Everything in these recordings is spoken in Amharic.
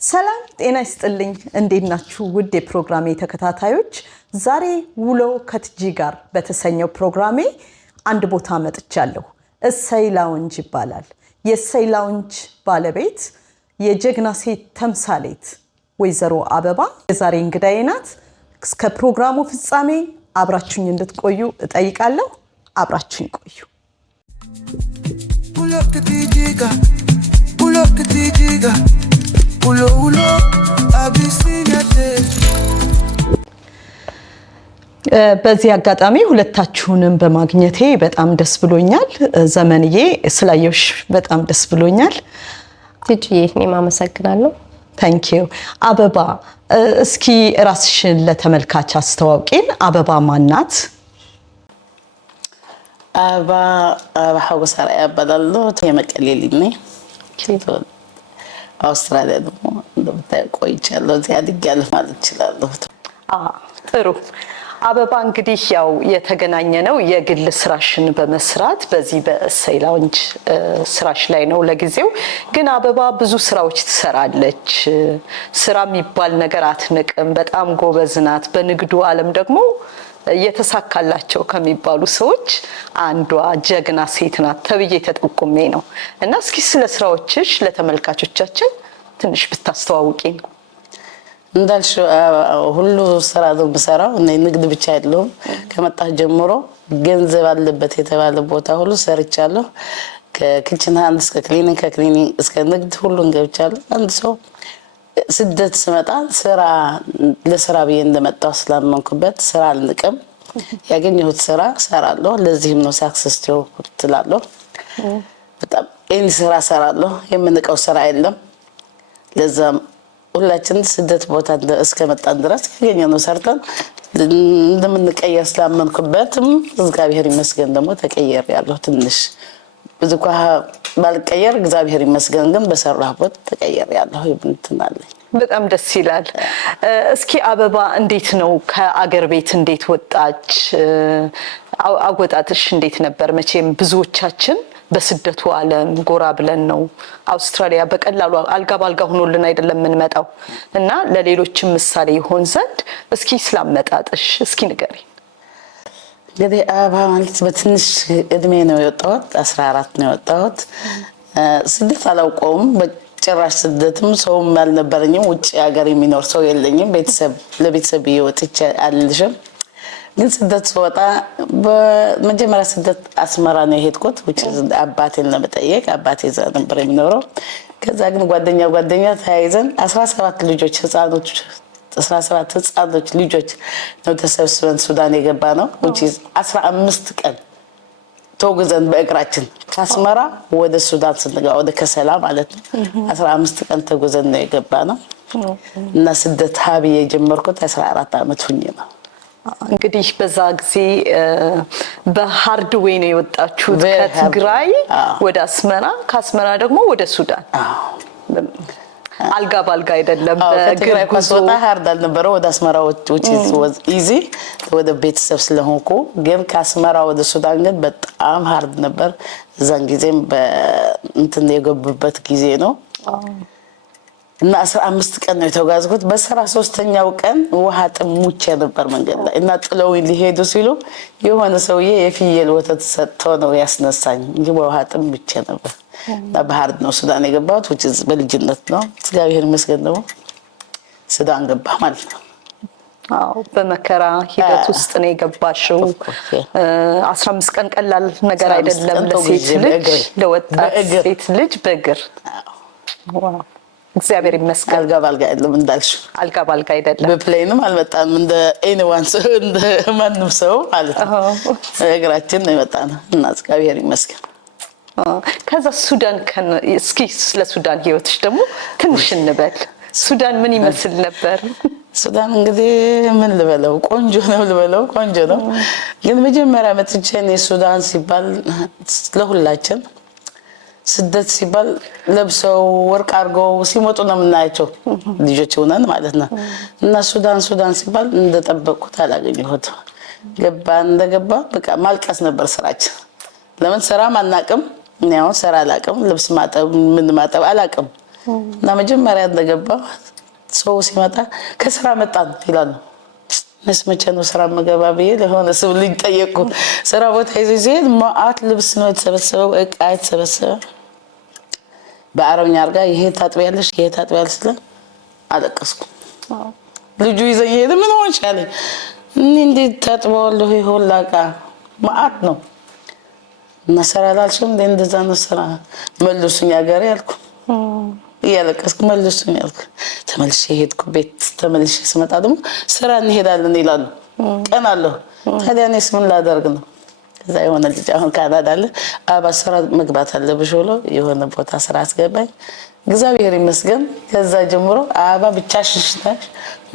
ሰላም ጤና ይስጥልኝ እንዴት ናችሁ ውድ የፕሮግራሜ ተከታታዮች ዛሬ ውሎ ከትጂ ጋር በተሰኘው ፕሮግራሜ አንድ ቦታ መጥቻለሁ እሰይ ላውንጅ ይባላል የእሰይ ላውንጅ ባለቤት የጀግና ሴት ተምሳሌት ወይዘሮ አበባ የዛሬ እንግዳዬ ናት እስከ ፕሮግራሙ ፍጻሜ አብራችሁኝ እንድትቆዩ እጠይቃለሁ አብራችሁኝ ቆዩ በዚህ አጋጣሚ ሁለታችሁንም በማግኘቴ በጣም ደስ ብሎኛል ዘመንዬ ስላየሽ በጣም ደስ ብሎኛል ትጂዬ እኔም አመሰግናለሁ Thank you አበባ እስኪ ራስሽን ለተመልካች አስተዋውቂን አበባ ማናት አበባ ሐጎሳራ ያባላሉ የመቀሌ ልጅ ነኝ አውስትራሊያ ደግሞ እንደምታውቁ ቆይቻለሁ እዚህ አድጌያለሁ ማለት እችላለሁ ጥሩ አበባ እንግዲህ ያው የተገናኘነው የግል ስራሽን በመስራት በዚህ በእሰይ ላውንጅ ስራሽ ላይ ነው ለጊዜው ግን አበባ ብዙ ስራዎች ትሰራለች ስራ የሚባል ነገር አትንቅም በጣም ጎበዝ ናት በንግዱ ዓለም ደግሞ የተሳካላቸው ከሚባሉ ሰዎች አንዷ ጀግና ሴት ናት ተብዬ ተጠቁሜ ነው እና እስኪ ስለ ስራዎችሽ ለተመልካቾቻችን ትንሽ ብታስተዋውቂኝ እንዳልሽ ሁሉ ስራ ነው በሰራው እና ንግድ ብቻ አይደለም ከመጣህ ጀምሮ ገንዘብ አለበት የተባለ ቦታ ሁሉ ሰርቻለሁ ከኪችን ሃንድ እስከ ክሊኒክ ከክሊኒክ እስከ ንግድ ሁሉን ገብቻለሁ አንድ ሰው ስደት ስመጣ ስራ ለስራ ብዬ እንደመጣው ስላመንኩበት ስራ አልንቅም ያገኘሁት ስራ ሰራለሁ ለዚህም ነው ሳክሰስ ትላለሁ በጣም እኔ ስራ ሰራለሁ የምንቀው ስራ የለም ለዛም ሁላችን ስደት ቦታ እስከመጣን ድረስ ያገኘነው ሰርተን እንደምንቀየር ስላመንኩበትም እግዚአብሔር ይመስገን ደግሞ ተቀየርያለሁ ትንሽ ብዙ ባልቀየር እግዚአብሔር ይመስገን ግን በሰራሁት ተቀየርያለሁ ይብንትናለኝ በጣም ደስ ይላል እስኪ አበባ እንዴት ነው ከአገር ቤት እንዴት ወጣች አወጣጥሽ እንዴት ነበር መቼም ብዙዎቻችን በስደቱ ዓለም ጎራ ብለን ነው አውስትራሊያ በቀላሉ አልጋ ባልጋ ሆኖልን አይደለም ምንመጣው እና ለሌሎችም ምሳሌ ይሆን ዘንድ እስኪ ስላመጣጥሽ እስኪ ንገሪ እንግዲህ አበባ ማለት በትንሽ እድሜ ነው የወጣሁት 14 ነው የወጣሁት ስደት አላውቀውም በጭራሽ ስደትም ሰውም አልነበረኝም ውጪ ሀገር የሚኖር ሰው የለኝም ቤተሰብ ለቤተሰብ ይወጥቼ አልልሽም ግን ስደት ወጣ በመጀመሪያ ስደት አስመራ ነው የሄድኩት which is አባቴን ለመጠየቅ አባቴ እዛ ነበር የሚኖረው ከዛ ግን ጓደኛ ተያይዘን 17 ልጆች ህፃኖች 17 ህፃኖች ልጆች ነው ተሰብስበን ሱዳን የገባ ነው which is 15 ቀን ተጉዘን በእግራችን ከአስመራ ወደ ሱዳን ስንገባ ወደ ከሰላ ማለት ነው 15 ቀን ተጉዘን ነው የገባ ነው እና ስደት ሀቢ የጀመርኩት 14 አመት ሆኜ ነው እንግዲህ በዛ ጊዜ በሃርድዌይ ነው የወጣችሁት ከትግራይ ወደ አስመራ ከአስመራ ደግሞ ወደ ሱዳን አልጋ ባልጋ አይደለም በትግራይ ቋንቋ ሃርድ አልነበረ ወደ አስመራ which was easy ወደ ቤተሰብ ስለሆንኩ ግን ከአስመራ ወደ ሱዳን ግን በጣም ሃርድ ነበር እዛን ጊዜም በእንትን የገቡበት ጊዜ ነው እና 15 ቀን ነው የተጓዝኩት በስራ 3ኛው ቀን ውሃ ጥሙቼ ነበር መንገድ ላይ እና ጥለውኝ ሊሄዱ ሲሉ የሆነ ሰውዬ የፍየል ወተት ሰጥቶ ነው ያስነሳኝ እንጂ ውሃ ጥሙቼ ነበር እና ባህር ነው ሱዳን የገባሁት which is በልጅነት ነው እግዚአብሔር ይመስገን ነው ሱዳን ገባ ማለት ነው አው በመከራ ሂደት ውስጥ ነው የገባሽው 15 ቀን ቀላል ነገር አይደለም ለሴት ልጅ ለወጣት ሴት ልጅ በእግር ዋው እግዚአብሔር ይመስገን አልጋ ባልጋ አይደለም እንዳልሽ አልጋ ባልጋ አይደለም በፕሌንም አልመጣም እንደ anyone ሰው እንደ ማንም ሰው ማለት ነው እግራችን ነው የመጣነው እና እግዚአብሔር ይመስገን ከዛ ሱዳን እስኪ ስለ ሱዳን ህይወትሽ ደግሞ ትንሽ እንበል ሱዳን ምን ይመስል ነበር ሱዳን እንግዲህ ምን ልበለው ቆንጆ ነው ልበለው ቆንጆ ነው ግን መጀመሪያ መጥቼን የሱዳን ሲባል ለሁላችን ስደት ሲባል ለብሰው ወርቅ አርገው ሲመጡ ነው የምናያቸው ልጆች ሆነን ማለት ነው እና ሱዳን ሲባል እንደጠበቁት አላገኘሁት እንደገባ በቃ ማልቀስ ነበር ስራችን ለምን ስራ ማናቀም ነው ስራ አላቀም ልብስ ማጠብ ምን ማጠብ አላቀም እና መጀመሪያ እንደገባው ሰው ሲመጣ ከስራ መጣን ይላሉ። መቼ ነው ስራ መገባ ብዬ ለሆነ ሰው ልጅ ጠየቁ። ስራ ቦታ ይዘ ሲሄድ ማአት ልብስ ነው የተሰበሰበው፣ እቃ የተሰበሰበ በአረብኛ አርጋ ይሄ ታጥቢያለሽ ይሄ ታጥቢያለሽ ስለ አለቀስኩ። ልጁ ይዘኝ ሄደ። ምን ሆነሽ አለኝ። እንዴት ታጥበዋለሁ ይሁላ እቃ ማአት ነው እና ስራ ላልሽም እንደዛ ነው ስራ መልሱኝ አገሬ አልኩ። እያለቀስኩ መልሱኝ አልኩ። ተመልሼ ሄድኩ። ቤት ተመልሼ ስመጣ ደግሞ ስራ እንሄዳለን ይላሉ። ቀን አለሁ። ታዲያ እኔስ ምን ላደርግ ነው? ከዛ የሆነ ልጅ አሁን ካናዳ አለ አባ ስራ መግባት አለብሽ ብሎ የሆነ ቦታ ስራ አስገባኝ። እግዚአብሔር ይመስገን። ከዛ ጀምሮ አባ ብቻሽን ነሽ፣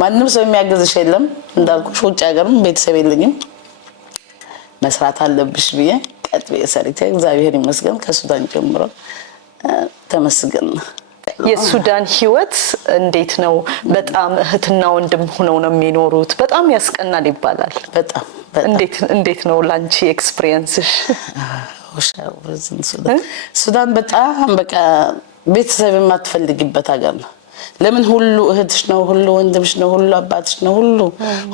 ማንም ሰው የሚያግዝሽ የለም። እንዳልኩሽ ውጭ ሀገርም ቤተሰብ የለኝም፣ መስራት አለብሽ ብዬ ቀጥ ብዬ ሰርቼ እግዚአብሔር ይመስገን ከሱዳን ጀምሮ ተመስገን። የሱዳን ህይወት እንዴት ነው? በጣም እህትና ወንድም ሆነው ነው የሚኖሩት። በጣም ያስቀናል ይባላል። በጣም እንዴት ነው ላንቺ ኤክስፒሪየንስሽ? ሱዳን በጣም በቃ ቤተሰብ የማትፈልጊበት ሀገር ነው። ለምን ሁሉ እህትሽ ነው፣ ሁሉ ወንድምሽ ነው፣ ሁሉ አባትሽ ነው፣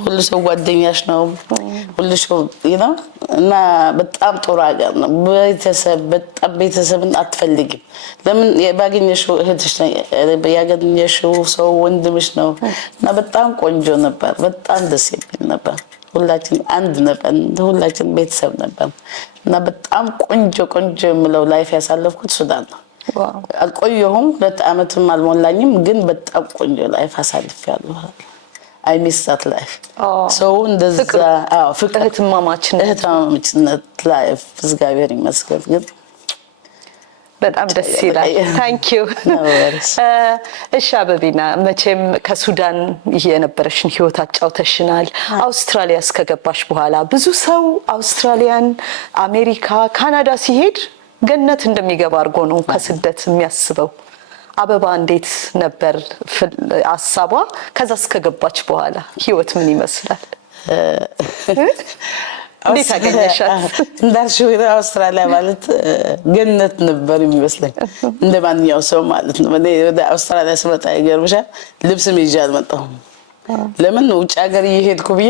ሁሉ ሰው ጓደኛሽ ነው፣ ሁሉ ሰው ይና እና በጣም ጥሩ ሀገር ነው። ቤተሰብ በጣም ቤተሰብን አትፈልጊም። ለምን ባገኘሽው እህትሽ ነው፣ ያገኘሽው ሰው ወንድምሽ ነው። እና በጣም ቆንጆ ነበር። በጣም ደስ የሚል ነበር። ሁላችን አንድ ነበር፣ ሁላችን ቤተሰብ ነበር። እና በጣም ቆንጆ የምለው ላይፍ ያሳለፍኩት ሱዳን ነው። አልቆየሁም፣ 2 አመትም አልሞላኝም፣ ግን በጣም ቆንጆ ላይፍ አሳልፌያለሁ። አይ ሚስ ዛት ላይፍ ሰው እንደዛ ፍቅር እህትማማችነት ላይፍ እግዚአብሔር ይመስገን። ግን በጣም ደስ ይላል። ታንክ ዩ። እሺ አበቢና፣ መቼም ከሱዳን የነበረሽን ህይወት አጫውተሽናል። አውስትራሊያ እስከገባሽ በኋላ ብዙ ሰው አውስትራሊያን፣ አሜሪካ፣ ካናዳ ሲሄድ ገነት እንደሚገባ አድርጎ ነው ከስደት የሚያስበው። አበባ እንዴት ነበር ሀሳቧ? ከዛ እስከገባች በኋላ ህይወት ምን ይመስላል? እንዴት አገኘሻት? እንዳልሽው አውስትራሊያ ማለት ገነት ነበር የሚመስለኝ፣ እንደማንኛው ሰው ማለት ነው። እኔ ወደ አውስትራሊያ ስመጣ ይገርምሻል፣ ልብስም ይዤ አልመጣሁም። ለምን ውጭ ሀገር እየሄድኩ ብዬ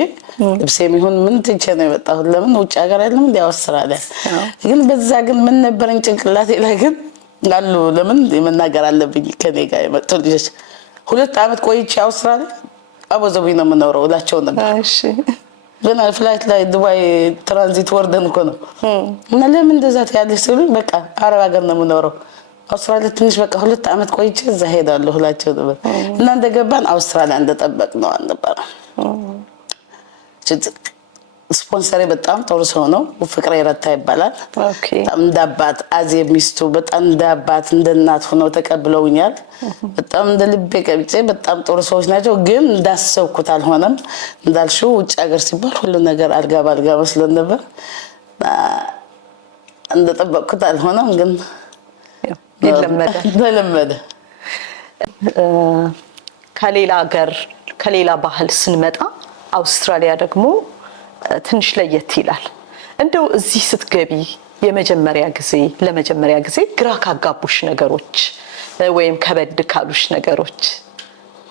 ልብሴም ይሁን ምን ትቼ ነው የመጣሁት። ለምን ውጭ ሀገር አይደለም እንደ አውስትራሊያ። ግን በዛ ግን ምን ነበረኝ ጭንቅላቴ ላይ ግን አሉ። ለምን የመናገር አለብኝ ከኔ ጋር የመጡ ልጆች 2 አመት ቆይቼ አውስትራሊያ አቡዛቢ ነው የምኖረው እላቸው ነበር። እሺ ግን ፍላይት ላይ ዱባይ ትራንዚት ወርደን እኮ ነው እና ለምን እንደዛ ያለሽ ሲሉ በቃ አረብ ሀገር ነው የምኖረው አውስትራሊያ ትንሽ በቃ 2 አመት ቆይቼ እዛ ሄዳለሁ እላቸው ነበር። እና እንደገባን አውስትራሊያ እንደጠበቅነው አልነበረም። ስፖንሰሬ በጣም ጥሩ ሰው ነው፣ ፍቅሬ ረታ ይባላል። በጣም እንዳባት አዜብ ሚስቱ በጣም እንዳባት እንደናት ሆነው ተቀብለውኛል። በጣም እንደ ልቤ ቀብጬ በጣም ጥሩ ሰዎች ናቸው። ግን እንዳሰብኩት አልሆነም። እንዳልሽው ውጭ ሀገር ሲባል ሁሉ ነገር አልጋ ባልጋ መስሎን ነበር። እንደጠበቅኩት አልሆነም። ግን ተለመደ። ከሌላ ሀገር ከሌላ ባህል ስንመጣ አውስትራሊያ ደግሞ ትንሽ ለየት ይላል። እንደው እዚህ ስትገቢ ለመጀመሪያ ጊዜ ግራ ካጋቡሽ ነገሮች ወይም ከበድ ካሉሽ ነገሮች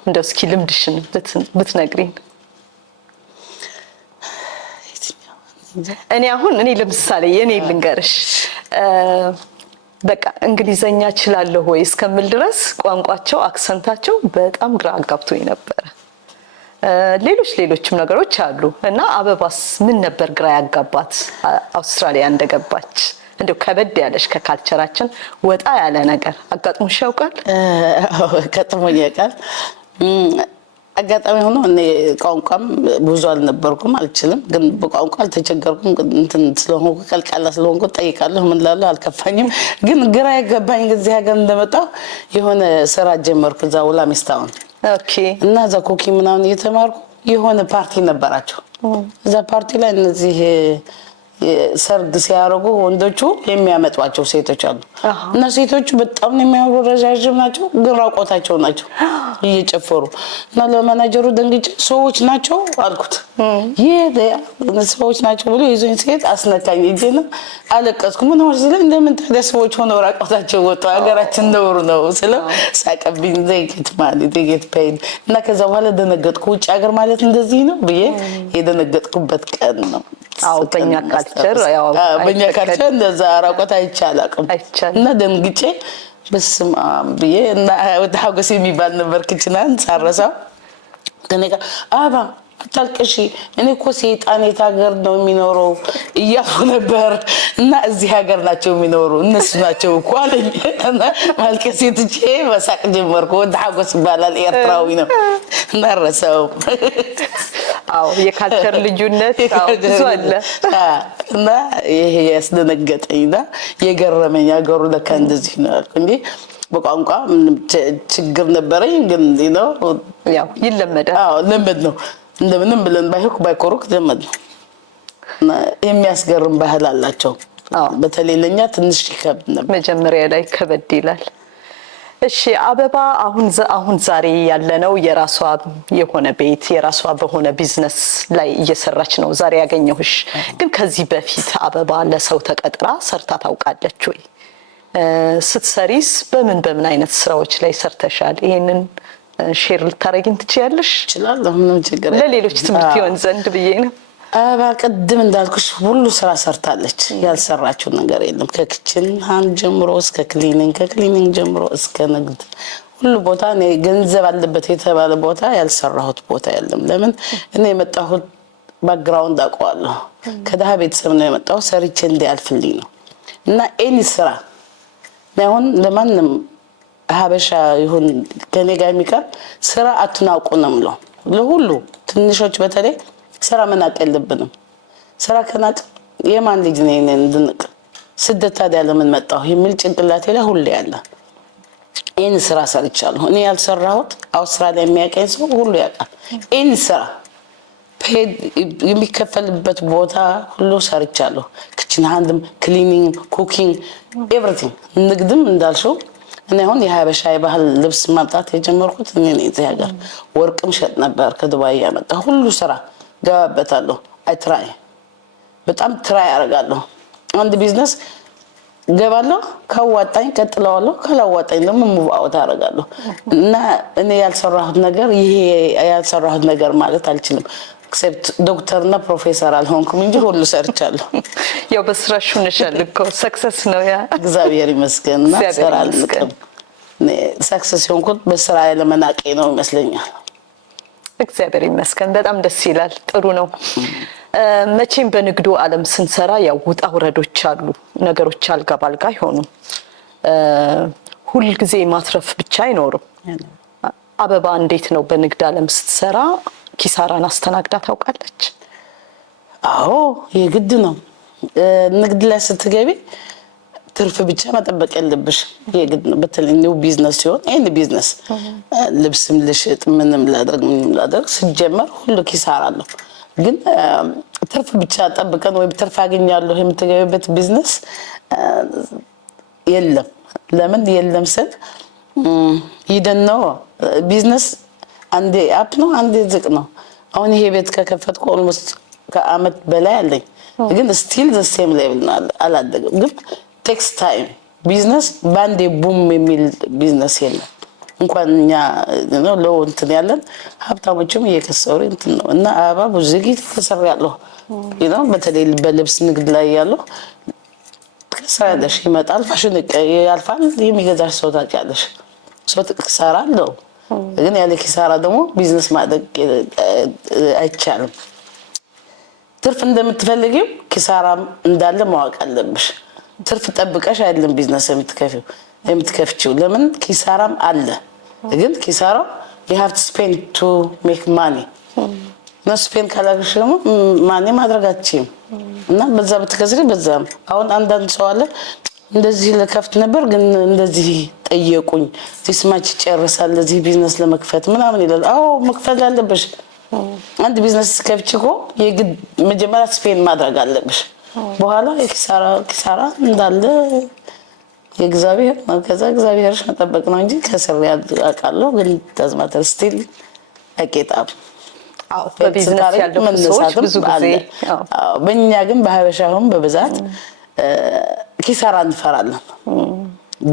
እንደው እስኪ ልምድሽን ብትነግሪኝ። እኔ ለምሳሌ የኔ ልንገርሽ፣ በቃ እንግሊዘኛ እችላለሁ ወይ እስከምል ድረስ ቋንቋቸው አክሰንታቸው በጣም ግራ አጋብቶኝ ነበር። ሌሎችም ነገሮች አሉ። እና አበባስ ምን ነበር ግራ ያጋባት አውስትራሊያ እንደገባች? እንደው ከበድ ያለሽ ከካልቸራችን ወጣ ያለ ነገር አጋጥሞሽ ያውቃል? አጋጥሞኝ ያውቃል። አጋጣሚ ሆኖ እኔ ቋንቋም ብዙ አልነበርኩም፣ አልችልም። ግን በቋንቋ አልተቸገርኩም። እንትን ስለሆንኩ ቀልቃላ ስለሆንኩ ጠይቃለሁ፣ ምን ላለው አልከፋኝም። ግን ግራ ያገባኝ ጊዜ ሀገር እንደመጣሁ የሆነ ስራ ጀመርኩ እዛ ውላሚስታውን። ኦኬ። እና እዛ ኩኪ ምናምን እየተማርኩ የሆነ ፓርቲ ነበራቸው። እዛ ፓርቲ ላይ እነዚህ ሰርግ ሲያረጉ ወንዶቹ የሚያመጧቸው ሴቶች አሉ እና ሴቶቹ በጣም ነው የሚያምሩ ረጃጅም ናቸው ግን ራቆታቸው ናቸው እየጨፈሩ እና ለማናጀሩ ደንግጬ ሰዎች ናቸው አልኩት ሰዎች ናቸው ብሎ ይዞኝ ሲሄድ አስነካኝ እጄና አለቀስኩ ምን ሆነ ስለኝ እንደምን ታዲያ ሰዎች ሆነው ራቆታቸው ወጡ ሀገራችን ነውር ነው ስለ ሳቀብኝ ዘይት ማለት ዘይት ፔድ እና ከዛ በኋላ ደነገጥኩ ውጭ ሀገር ማለት እንደዚህ ነው ብዬ የደነገጥኩበት ቀን ነው አው በእኛ ካልቸር በእኛ ካልቸር እንደዛ ራቆት አይቻላቅም እና ደንግጬ በስም ብዬ እና ወደ ሀገስ የሚባል ነበር ክችናን ሳረሳው ከነጋ አባ አታልቅሺ እኔ እኮ ሰይጣን የታገር ነው የሚኖረው እያሉ ነበር እና እዚህ ሀገር ናቸው የሚኖሩ እነሱ ናቸው እኮ አለኝ እና ማልቀስ ትቼ መሳቅ ጀመርኩ ወደ ሀገስ ይባላል ኤርትራዊ ነው እና ረሳው አው የካልቸር ልዩነት ብዙ አለ እና ይሄ ያስደነገጠኝና የገረመኝ ሀገሩ ለካ እንደዚህ ነው አልኩ እንዴ በቋንቋ ችግር ነበረኝ ግን ነው ያው ይለመዳል አው ለምድ ነው እንደምንም ብለን ባይኮሩክ ለምድ ነው እና የሚያስገርም ባህል አላቸው በተለይ ለኛ ትንሽ ይከብድ ነበር መጀመሪያ ላይ ከበድ ይላል እሺ አበባ አሁን ዛሬ ያለነው የራሷ የሆነ ቤት የራሷ በሆነ ቢዝነስ ላይ እየሰራች ነው ዛሬ ያገኘሁሽ ግን ከዚህ በፊት አበባ ለሰው ተቀጥራ ሰርታ ታውቃለች ወይ ስትሰሪስ በምን አይነት ስራዎች ላይ ሰርተሻል ይሄንን ሼር ልታረጊን ትችያለሽ ይችላል ምንም ችግር ለሌሎች ትምህርት ይሆን ዘንድ ብዬ ነው በቀደም እንዳልኩሽ ሁሉ ስራ ሰርታለች ያልሰራችው ነገር የለም ከኪችን ሃንድ ጀምሮ እስከ ክሊኒንግ ጀምሮ እስከ ንግድ ሁሉ ቦታ ነው ገንዘብ አለበት የተባለ ቦታ ያልሰራሁት ቦታ የለም ለምን እኔ የመጣሁት ባክግራውንድ አቋለሁ ከደሃ ቤተሰብ ነው የመጣው ሰርቼ እንዲያልፍልኝ ነው እና ኤኒ ስራ ነው ለማንም ሀበሻ ይሁን ከኔ ጋር የሚቀር ስራ አትናቁ ነው የምለው ለሁሉ ትንሾች በተለይ ስራ መናቅ የለብንም ስራ ከናቅ የማን ልጅ ነኝ እንድንቅ ስደት ታዲያ ለምን መጣሁ የሚል ጭንቅላቴ ላይ ሁሉ ያለ ይሄን ስራ ሰርቻለሁ እኔ ያልሰራሁት አውስትራሊያ የሚያቀኝ ሰው ሁሉ ያውቃል ይሄን ስራ ፔድ የሚከፈልበት ቦታ ሁሉ ሰርቻለሁ ኪችን ሃንድም ክሊኒንግ ኩኪንግ ኤቭሪቲንግ ንግድም እንዳልሽው እኔ አሁን የሀበሻ የባህል ልብስ ማምጣት የጀመርኩት እኔ ነኝ እዚህ ሀገር ወርቅም ሸጥ ነበር ከዱባይ ያመጣ ሁሉ ስራ ገባበታለሁ አይትራይ በጣም ትራይ አደርጋለሁ አንድ ቢዝነስ ገባለሁ ካዋጣኝ ቀጥለዋለሁ ካላዋጣኝ ደግሞ ሙቭ አውት አደርጋለሁ እና እኔ ያልሰራሁት ነገር ማለት አልችልም except ዶክተርና ፕሮፌሰር አልሆንኩም እንጂ ሁሉ ሰርቻለሁ ያው በስራሽ ሆነሻል እኮ ሰክሰስ ነው ያ እግዚአብሔር ይመስገንና ሰራልከም ሰክሰስ ሆንኩት በስራ ለመናቄ ነው ይመስለኛል እግዚአብሔር ይመስገን በጣም ደስ ይላል ጥሩ ነው መቼም በንግዱ ዓለም ስንሰራ ያው ውጣ ውረዶች አሉ ነገሮች አልጋ ባልጋ አይሆኑም ሁሉ ጊዜ ማትረፍ ብቻ አይኖርም አበባ እንዴት ነው በንግድ ዓለም ስትሰራ ኪሳራን አስተናግዳ ታውቃለች አዎ የግድ ነው ንግድ ላይ ስትገቢ ትርፍ ብቻ መጠበቅ የለብሽ የግድ ነው በተለይ ነው ቢዝነስ ሲሆን ይሄን ቢዝነስ ልብስም ልሽጥ ምንም ላደርግ ሲጀመር ሁሉ ኪሳራ ነው ግን ትርፍ ብቻ ጠብቀን ወይ ትርፍ አገኛለሁ የምትገቢበት ቢዝነስ የለም ለምን የለም ስል ይደነው ቢዝነስ አንዴ አፕ ነው አንዴ ዝቅ ነው አሁን ይሄ ቤት ከከፈትኩ ኦልሞስት ከአመት በላይ አለኝ ግን ስቲል ዘ ሴም ሌቭል ነው አላደገም ግን ቴክስ ታይም ቢዝነስ ባንዴ ቡም የሚል ቢዝነስ የለም እንኳን እኛ ነው ለወንትን ያለን ሀብታሞችም እየከሰሩ እንትን ነው እና አበባ ብዙ ጊዜ ተሰራለሁ ነው በተለይ በልብስ ንግድ ላይ ያለው ከሰራለሽ ይመጣል ፋሽን ያልፋል የሚገዛሽ ሰው ታውቂያለሽ ሰው ትሰራለሁ ግን ያለ ኪሳራ ደግሞ ቢዝነስ ማድረግ አይቻልም ትርፍ እንደምትፈልጊው ኪሳራም እንዳለ ማወቅ አለብሽ ትርፍ ጠብቀሽ አይደለም ቢዝነስ የምትከፍቺው ለምን ኪሳራም አለ ግን ኪሳራው you have to spend to make money no spend ካላገሽ ደግሞ ማኔ ማድረግ አትችይም እና በዛ በተከስሪ በዛም አሁን አንዳንድ ሰው አለ እንደዚህ ለከፍት ነበር ግን እንደዚህ ጠየቁኝ ሲስማች ጨርሳል ለዚህ ቢዝነስ ለመክፈት ምናምን ይላል አዎ መክፈት አለብሽ አንድ ቢዝነስ ከፍቺ እኮ የግድ መጀመሪያ ስፔን ማድረግ አለብሽ በኋላ ኪሳራ እንዳለ የእግዚአብሔር ከዛ እግዚአብሔርሽ መጠበቅ ነው እንጂ ከስር ያቃለው ግን ተዝማተር ስቲል አቄጣም በቢዝነስ ያለው ሰዎች ብዙ ጊዜ በእኛ ግን በሀበሻውም በብዛት ኪሳራ እንፈራለን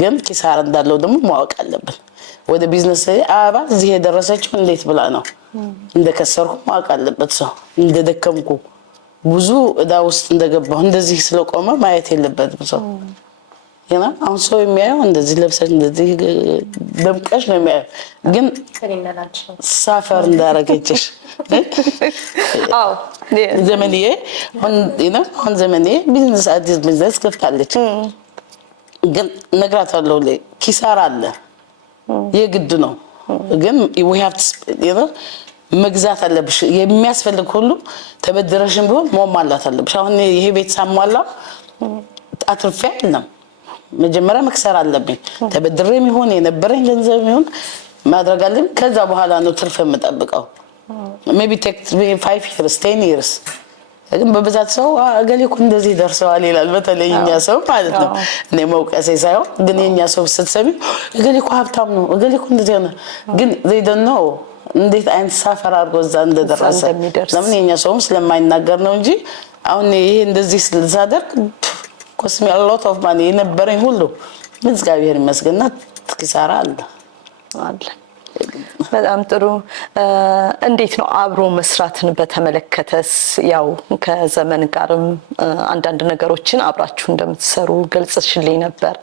ግን ኪሳራ እንዳለው ደግሞ ማወቅ አለብን ወደ ቢዝነስ አባ እዚህ የደረሰችው እንዴት ብላ ነው እንደከሰርኩ ማወቅ አለበት ሰው እንደደከምኩ ብዙ እዳ ውስጥ እንደገባሁ እንደዚህ ስለቆመ ማየት የለበትም ሰው አሁን ሰው የሚያየው እንደዚህ ለብሰሽ እንደዚህ ደምቀሽ ነው የሚያየው ግን ሳፈር እንዳረገችሽ ዘመንዬ አሁን ዘመንዬ ቢዝነስ አዲስ ቢዝነስ ከፍታለች ግን ነግራታለሁ ኪሳራ አለ የግድ ነው ግን we have to መግዛት አለብሽ የሚያስፈልግ ሁሉ ተበድረሽም ቢሆን ማሟላት አለብሽ አሁን ይሄ ቤት ሳሟላ አትርፌ አይደለም መጀመሪያ መክሰር አለብኝ ተበድሬም ይሁን የነበረኝ ገንዘብ ይሁን ማድረግ አለብኝ ከዛ በኋላ ነው ትርፍ የምጠብቀው maybe take 5 years 10 years ግን በብዛት ሰው አገሌኩ እንደዚህ ደርሰዋል ይላል በተለይኛ ሰው ማለት ነው እኔ መውቀሴ ሳይሆን ግን የኛ ሰው ስትሰሚ አገሌኩ ሀብታም ነው አገሌኩ እንደዚህ ነው ግን they don't know እንዴት አይነት ሳፈር አድርጎ እዛ እንደደረሰ ለምን የኛ ሰውም ስለማይናገር ነው እንጂ አሁን ይሄ እንደዚህ ስለዛደርግ cost me a lot of money የነበረኝ ሁሉ እግዚአብሔር ይመስገንና ኪሳራ አለ በጣም ጥሩ እንዴት ነው አብሮ መስራትን በተመለከተስ ያው ከዘመን ጋርም አንዳንድ ነገሮችን አብራችሁ እንደምትሰሩ ገልጽሽልኝ ነበር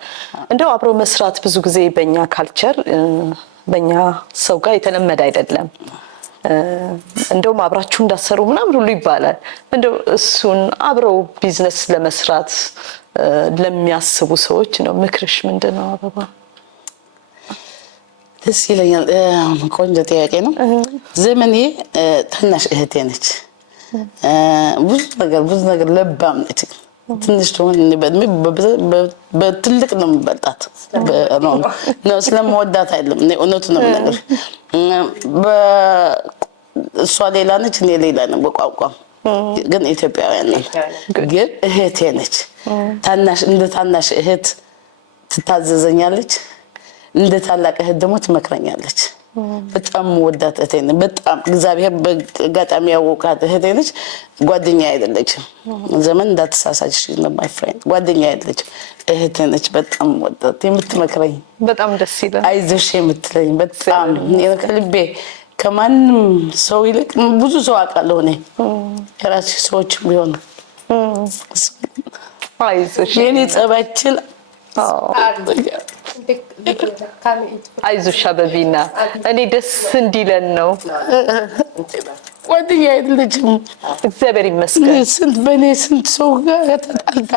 እንደው አብሮ መስራት ብዙ ጊዜ በእኛ ካልቸር በእኛ ሰው ጋር የተለመደ አይደለም እንደው አብራችሁ እንዳሰሩ ምናምን ሁሉ ይባላል እንደው እሱን አብረው ቢዝነስ ለመስራት ለሚያስቡ ሰዎች ነው ምክርሽ ምንድነው አበባ ደስ ይለኛል ቆንጆ ጥያቄ ነው ዘመኔ ታናሽ እህቴ ነች ብዙ ነገር ለባም ነች ትንሽ ትሆን በትልቅ ነው የምበልጣት ነው ስለምወዳት አይደለም እውነቱ ነው ነገር እሷ ሌላ ነች እኔ ሌላ ነኝ በቋንቋም ግን ኢትዮጵያውያን ነን ግን እህቴ ነች ታናሽ እህት ትታዘዘኛለች እንደ ታላቅ እህት ደግሞ ትመክረኛለች በጣም ወዳት እህቴ ነች በጣም እግዚአብሔር በጋጣሚ ያወቃት እህቴ ነች ጓደኛ አይደለችም ዘመን እንዳትሳሳች ነው my friend ጓደኛ አይደለችም እህቴ ነች በጣም ወዳት የምትመክረኝ በጣም ደስ ይላል አይዞሽ የምትለኝ በጣም ከልቤ ከማንም ሰው ይልቅ ብዙ ሰው አውቃለሁ እኔ የራሴ ሰዎች ቢሆኑ አይዞሽ የኔ ጸባይችል አይዞሽ አበቢና እኔ ደስ እንዲለን ነው ጓደኛ አይደለችም እግዚአብሔር ይመስገን ስንት በኔ ስንት ሰው ጋር ተጣልታ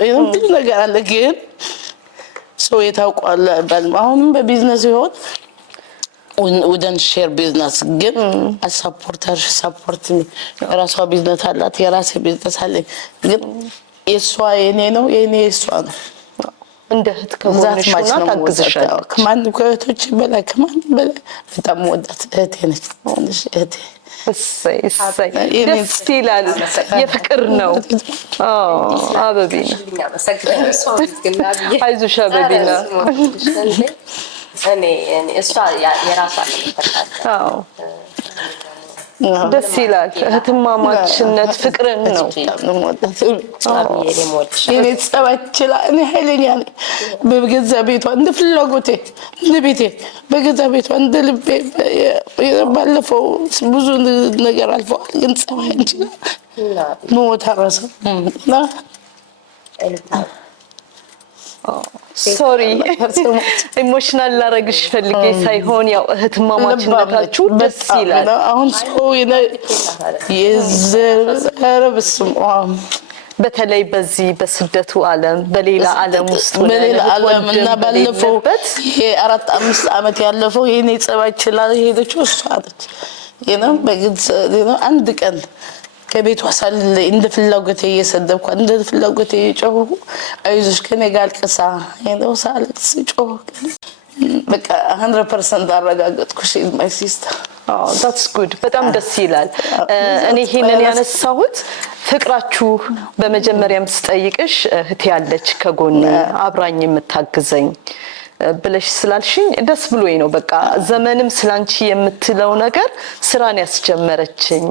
ብዙ ነገር አለ ግን ሰው የታውቋል አሁንም በቢዝነስ ይሆን ወደን ሼር ቢዝነስ ግን ሰፖርት ራሷ ቢዝነስ አላት የራሴ ቢዝነስ አለ ግን የሷ የኔ ነው የኔ የሷ ነው እንደ እህት ከሆነሽ እና ታግዝሻለች ከማን ከእህቶች በላይ ከማን በላይ በጣም ወዳት እህቴ ነች እህቴ እሰይ ደስ ይላል የፍቅር ነው አበቢና አይዞሽ አበቢና እኔ እሷ የራሷ ነው ደስ ይላል እህትማማችነት ፍቅርን ነው እኔ ጸባችላ እኔ ኃይለኛ ነኝ በገዛ ቤቷ እንደ ፍላጎቴ እንደ ቤቴ በገዛ ቤቷ እንደ ልቤ ባለፈው ብዙ ነገር አልፈዋል ግን ጸባይ እንችላ ሞት አረሰ ሶሪ ኢሞሽናል ላረግሽ ፈልጌ ሳይሆን ያው እህትማማችነታችሁ ደስ ይላል አሁን ሰው የዘረብስም በተለይ በዚህ በስደቱ ዓለም በሌላ ዓለም ውስጥ በሌላ ዓለም እና ባለፈው የ4-5 አመት ያለፈው የኔ ጸባይ ይችላል ሄደችው እሷ አለች በግልጽ አንድ ቀን ከቤቷ ሳለ እንደ ፍላጎቴ እየሰደብኩ እንደ ፍላጎቴ እየጮሁ አይዞሽ ከኔ ጋር ቅሳ ሳልቅስ ጮህ በቃ 100% አረጋገጥኩሽ my sister that's good በጣም ደስ ይላል እኔ ይሄንን ያነሳሁት ፍቅራችሁ በመጀመሪያም ስጠይቅሽ እህቴ ያለች ከጎኔ አብራኝ የምታግዘኝ ብለሽ ስላልሽኝ ደስ ብሎኝ ነው በቃ ዘመንም ስላንቺ የምትለው ነገር ስራን ያስጀመረችኝ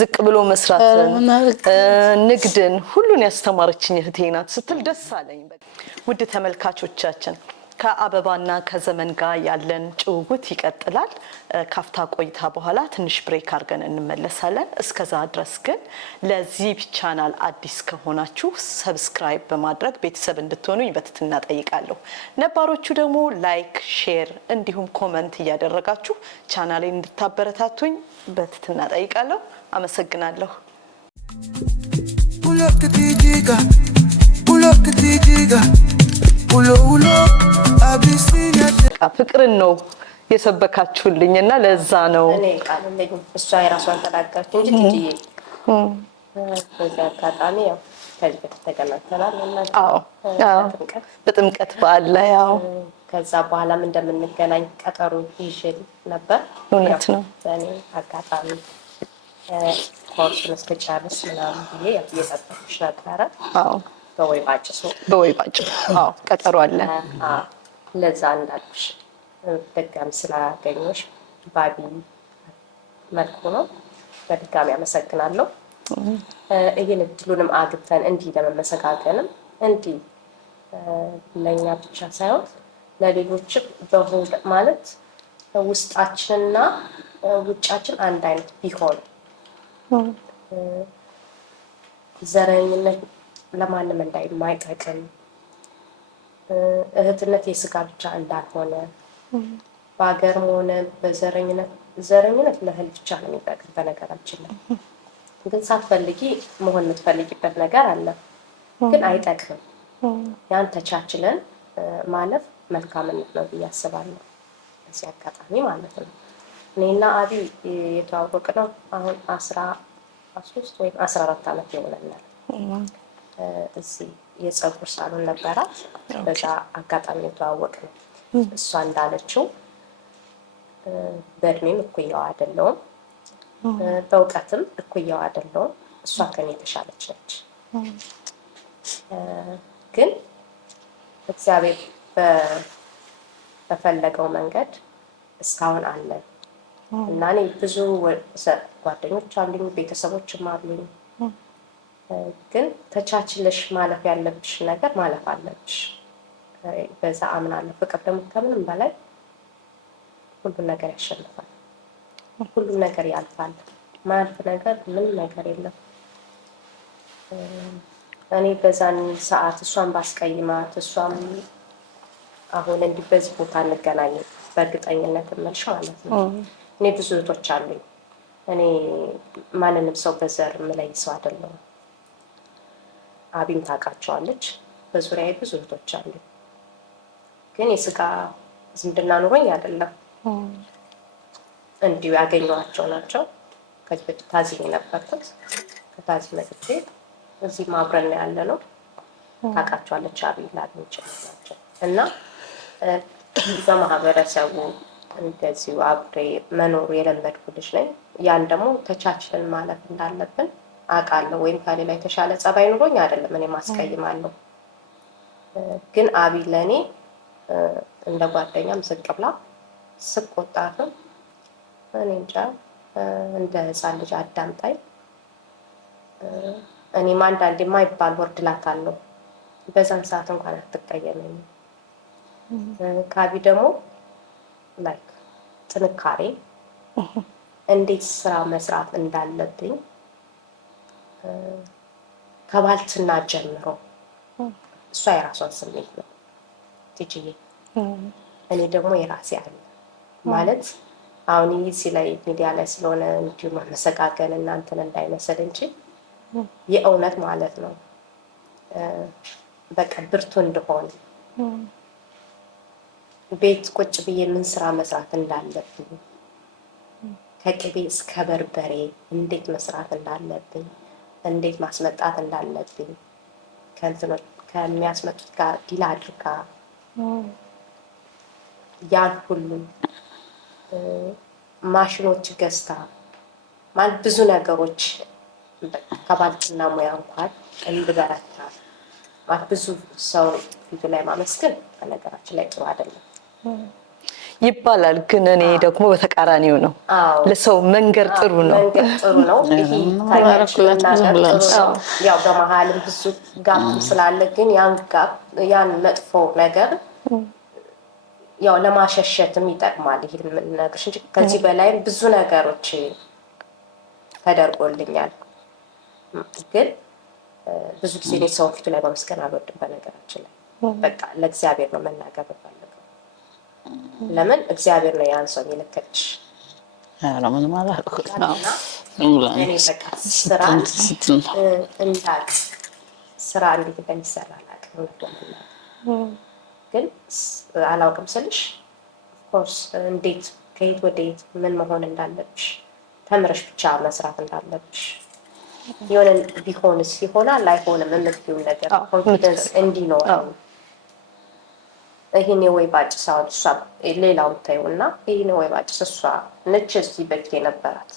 ዝቅ ብሎ መስራትን ንግድን ሁሉን ያስተማረችኝ እህቴ ናት ስትል ደስ አለኝ በቃ ውድ ተመልካቾቻችን ከአበባና ከዘመን ጋር ያለን ጭውውት ይቀጥላል ካፍታ ቆይታ በኋላ ትንሽ ብሬክ አድርገን እንመለሳለን እስከዛ ድረስ ግን ለዚህ ቻናል አዲስ ከሆናችሁ ሰብስክራይብ በማድረግ ቤተሰብ እንድትሆኑኝ በትህትና ጠይቃለሁ ነባሮቹ ደግሞ ላይክ ሼር እንዲሁም ኮሜንት እያደረጋችሁ ቻናሌን እንድታበረታቱኝ በትህትና ጠይቃለሁ አመሰግናለሁ ፍቅርን ነው የሰበካችሁልኝና ለዛ ነው እኔ ቃል ለኝ እሷ የራሷን ተናገረች እንጂ ትጂዬ በዛ አጋጣሚ ያው ከዚህ ተገናኝተናል እና በጥምቀት በዓል ላይ ያው ከዛ በኋላም እንደምንገናኝ ቀጠሮ ይሽል ነበር እውነት ነው እኔ አጋጣሚ ኮርሱን እስከጨርስ ምናምን ብዬ እየጠበቅሽ ነበረ በወይ ባጭ ቀጠሮ አለ ለዛ እንዳልኩሽ በድጋሚ ስላገኘሁሽ ባቢ መልኩ ነው በድጋሚ አመሰግናለሁ ይሄን እድሉንም አግኝተን እንዲህ ለመመሰጋገንም እንዲህ ለኛ ብቻ ሳይሆን ለሌሎችም በሆድ ማለት ውስጣችንና ውጫችን አንድ አይነት ቢሆን ዘረኝነት ለማንም እንዳይማይጠቅም እህትነት የስጋ ብቻ እንዳልሆነ በአገርም ሆነ ዘረኝነት ለእህል ብቻ ነው የሚጠቅም በነገራችን ላይ ግን ሳትፈልጊ መሆን የምትፈልጊበት ነገር አለ ግን አይጠቅምም ያን ተቻችለን ማለፍ መልካምነት ነው ብዬ አስባለሁ እዚህ አጋጣሚ ማለት ነው እኔና አቢ የተዋወቅነው አሁን 13 ወይ 14 ዓመት ይሆናል እዚህ የፀጉር ሳሎን ነበራት በዛ አጋጣሚ የተዋወቅነው እሷ እንዳለችው በእድሜም እኩያዋ አይደለሁም በእውቀትም እኩያዋ አይደለሁም እሷ ከኔ የተሻለች ነች ግን እግዚአብሔር በፈለገው መንገድ እስካሁን አለን እና እኔ ብዙ ጓደኞች አሉኝ ቤተሰቦችም አሉኝ ግን ተቻችለሽ ማለፍ ያለብሽ ነገር ማለፍ አለብሽ በዛ አምናለሁ ፍቅር ደግሞ ከምንም በላይ ሁሉን ነገር ያሸንፋል ሁሉም ነገር ያልፋል ማለፍ ነገር ምንም ነገር የለም እኔ በዛን ሰዓት እሷን ባስቀይማት እሷም አሁን እንዲህ በዚህ ቦታ እንገናኝ በእርግጠኝነት መልሽ ማለት ነው እኔ ብዙ እህቶች አሉኝ እኔ ማንንም ሰው በዘር ምለይ ሰው አይደለሁም አቢም ታውቃቸዋለች በዙሪያዬ ብዙ እህቶች አሉ ግን የስጋ ዝምድና ኑሮኝ አይደለም እንዲሁ ያገኘኋቸው ናቸው ከዚህ በፊት ታዚም የነበርኩት ከታዚም መጥቼ እዚህ ማብረን ያለ ነው ታውቃቸዋለች አቢ ላግኝ ናቸው እና በማህበረሰቡ እንደዚሁ አብሬ መኖሩ የለመድኩ ልጅ ነኝ ያን ደግሞ ተቻችለን ማለት እንዳለብን አውቃለሁ ወይም ከሌላ የተሻለ ጸባይ ኑሮኝ አይደለም እኔ ማስቀይማለሁ ግን አቢ ለኔ እንደ ጓደኛም ዝቅ ብላ ስቆጣትም እኔ እንጃ እንደ ህፃን ልጅ አዳምጣኝ እኔም አንዳንዴ የማይባል ወርድ እላታለሁ በዛን ሰዓት እንኳን አትቀየመኝም ከአቢ ደግሞ ላይክ ጥንካሬ እንዴት ስራ መስራት እንዳለብኝ ከባልትና ጀምሮ እሷ የራሷን ስሜት ነው ትጂዬ እኔ ደግሞ የራሴ አለ ማለት አሁን እዚህ ላይ ሚዲያ ላይ ስለሆነ እንዲሁ መሰጋገን እናንተን እንዳይመስል እንጂ የእውነት ማለት ነው በቃ ብርቱ እንደሆነ ቤት ቁጭ ብዬ ምን ስራ መስራት እንዳለብኝ ከቅቤ እስከ በርበሬ እንዴት መስራት እንዳለብኝ እንዴት ማስመጣት እንዳለብኝ ከእንትኖች ከሚያስመጡት ጋር ዲል አድርጋ ያን ሁሉ ማሽኖች ገዝታ ማለት ብዙ ነገሮች ከባልትና ሙያ እንኳን እንድበረታ ማለት ብዙ ሰው ፊቱ ላይ ማመስገን በነገራችን ላይ ጥሩ አይደለም ይባላል። ግን እኔ ደግሞ በተቃራኒው ነው። ለሰው መንገር ጥሩ ነው። መንገር ጥሩ ነው። ይሄ ታሪክ ያው በመሀልም ብዙ ጋፕ ስላለ ግን ያን መጥፎ ነገር ያው ለማሸሸትም ይጠቅማል። ይሄ ነገርሽ እንጂ ከዚህ በላይ ብዙ ነገሮች ተደርጎልኛል። ግን ብዙ ጊዜ እኔ ሰው ፊቱ ላይ ማመስገን አልወድም። በነገራችን ላይ በቃ ለእግዚአብሔር ነው መናገር የምፈልገው። ለምን እግዚአብሔር ነው ያን ሰው የሚልክልሽ። ምን ማለት ነው? እኔ በቃ ስራ እንዳቅ ስራ እንዴት እንደሚሰራ አላውቅም። ግን አላውቅም ስልሽ ኦፍኮርስ እንዴት ከየት ወዴት ምን መሆን እንዳለብሽ ተምረሽ ብቻ መስራት እንዳለብሽ የሆነ ቢሆንስ ይሆናል ላይሆንም የምትይው ነገር ኮንፊደንስ እንዲኖረው ይሄኔ ወይ ባጭሳው እሷ ሌላው ታዩና ይሄኔ ወይ ባጭስ እሷ ነች እዚህ በፊት የነበራት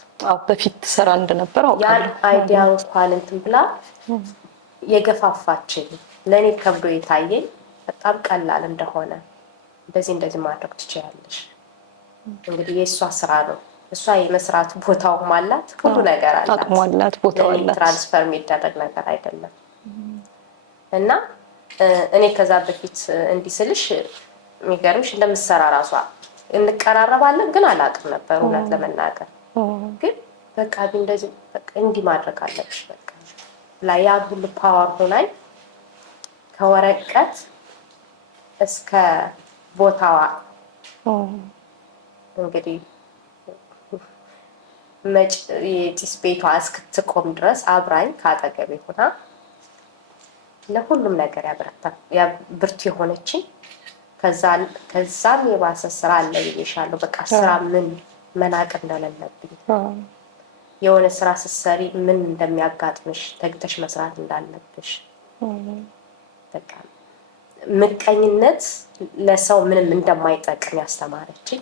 በፊት ሰራ እንደነበረው ያን አይዲያ እንኳን እንትን ብላ የገፋፋችኝ ለኔ ከብዶ የታየኝ በጣም ቀላል እንደሆነ እንደዚህ ማድረግ ትችያለሽ። እንግዲህ የእሷ ስራ ነው። እሷ የመስራት ቦታውም አላት፣ ሁሉ ነገር አላት፣ አጥሟላት ቦታው አላት። ትራንስፈር የሚደረግ ነገር አይደለም። እና እኔ ከዛ በፊት እንዲስልሽ የሚገርምሽ እንደምትሰራ ራሷ እንቀራረባለን፣ ግን አላውቅም ነበር እውነት ለመናገር። ግን በቃ እንደዚህ በቃ እንዲህ ማድረግ አለብሽ በቃ ላይ ያ ሁሉ ፓወር ሆናይ ከወረቀት እስከ ቦታዋ እንግዲህ የጭስ ቤቷ እስክትቆም ድረስ አብራኝ ከአጠገቤ ሆና ለሁሉም ነገር ብርቱ የሆነችኝ ከዛም የባሰ ስራ አለ ብዬሻለሁ። በቃ ስራ ምን መናቅ እንደሌለብኝ የሆነ ስራ ስትሰሪ ምን እንደሚያጋጥምሽ ተግተሽ መስራት እንዳለብሽ በቃ ምቀኝነት ለሰው ምንም እንደማይጠቅም ያስተማረችኝ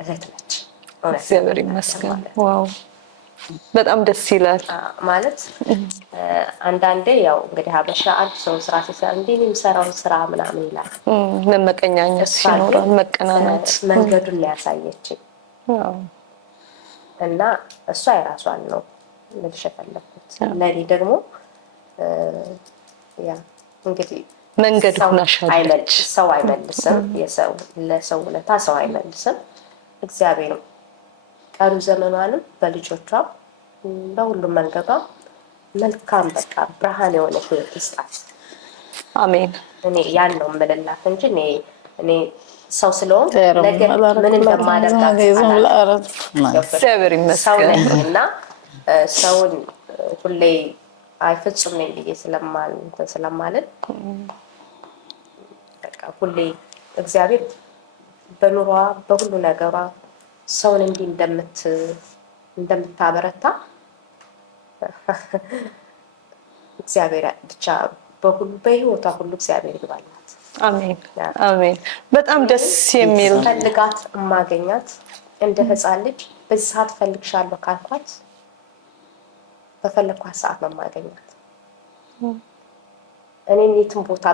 እህት ነች። እግዚአብሔር ይመስገን። ዋው በጣም ደስ ይላል። ማለት አንዳንዴ ያው እንግዲህ ሀበሻ አንድ ሰው ስራ ሲሰራ እንዴ የሚሰራውን ስራ ምናምን ይላል። መመቀኛኘት ሲኖራል፣ መቀናናት መንገዱን ላይ ያሳየችኝ እና እሷ የራሷን ነው ልልሽ የፈለኩት። ለኔ ደግሞ ያ እንግዲህ መንገድ ሆናሻለች። ሰው አይመልስም፣ ለሰው ውለታ ሰው አይመልስም። እግዚአብሔር ቀኑ ዘመኗንም በልጆቿ በሁሉም መንገዷ መልካም በቃ ብርሃን የሆነ ህይወት ይስጣት። አሜን። እኔ ያን ነው የምልላት እንጂ እኔ ሰው ስለሆን ነገር ምን እንደማደርጋት እግዚአብሔር ይመስገን። እና ሰውን ሁሌ አይፈጽም ነኝ ብዬ ስለማልን በቃ ሁሌ እግዚአብሔር በኑሯ በሁሉ ነገሯ ሰውን እንዲህ እንደምታበረታ እግዚአብሔር ብቻ በህይወቷ ሁሉ እግዚአብሔር ይባላት። አሜን አሜን። በጣም ደስ የሚል ፈልጋት ማገኛት እንደ ህፃን ልጅ በዚህ ሰዓት ፈልግሻለሁ ካልኳት በፈለኳት ሰዓት ነው ማገኛት። እኔ የትም ቦታ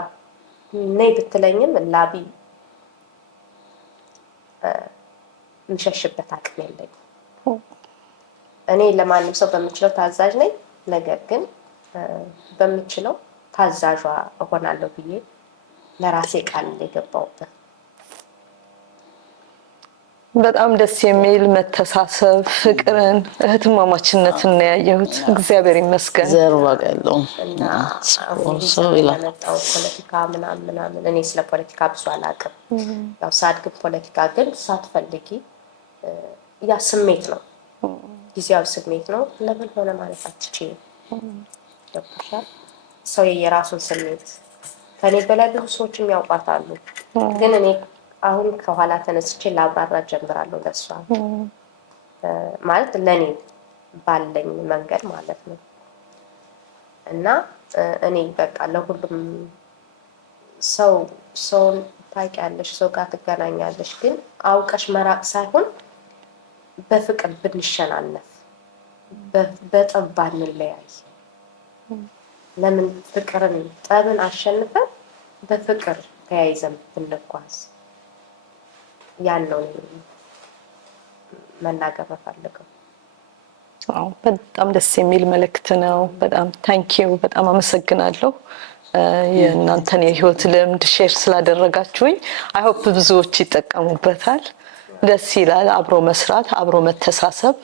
ነይ ብትለኝም ላቢ ምሸሽበት አቅም የለኝም። እኔ ለማንም ሰው በምችለው ታዛዥ ነኝ። ነገር ግን በምችለው ታዛዧ እሆናለሁ ብዬ ለራሴ ቃል የገባሁበት። በጣም ደስ የሚል መተሳሰብ፣ ፍቅርን፣ እህትማማችነትን ነው ያየሁት። እግዚአብሔር ይመስገን። ዘር ዋጋ ያለው እና ሰው ለመጣው ፖለቲካ ምናምን እኔ ስለ ፖለቲካ ብዙ አላውቅም። ያው ሳድግ ፖለቲካ ግን ሳትፈልጊ ያ ስሜት ነው፣ ጊዜያዊ ስሜት ነው። ለምን ሆነ ማለት አትችይም። ገብቶሻል? ሰው የራሱን ስሜት ከኔ በላይ ብዙ ሰዎችም ያውቃታሉ። ግን እኔ አሁን ከኋላ ተነስቼ ላብራራ ጀምራለሁ ለሷ ማለት ለኔ ባለኝ መንገድ ማለት ነው። እና እኔ በቃ ለሁሉም ሰውን ታውቂያለሽ፣ ሰው ጋር ትገናኛለሽ። ግን አውቀሽ መራቅ ሳይሆን በፍቅር ብንሸናነፍ በጠብ ባንለያይ ለምን ፍቅርን ጠብን አሸንፈን በፍቅር ተያይዘን ብንጓዝ ያለው መናገር ፈልገው አዎ በጣም ደስ የሚል መልእክት ነው በጣም ታንኪዩ በጣም አመሰግናለሁ የእናንተን የህይወት ልምድ ሼር ስላደረጋችሁኝ አይ ሆፕ ብዙዎች ይጠቀሙበታል ደስ ይላል አብሮ መስራት አብሮ መተሳሰብ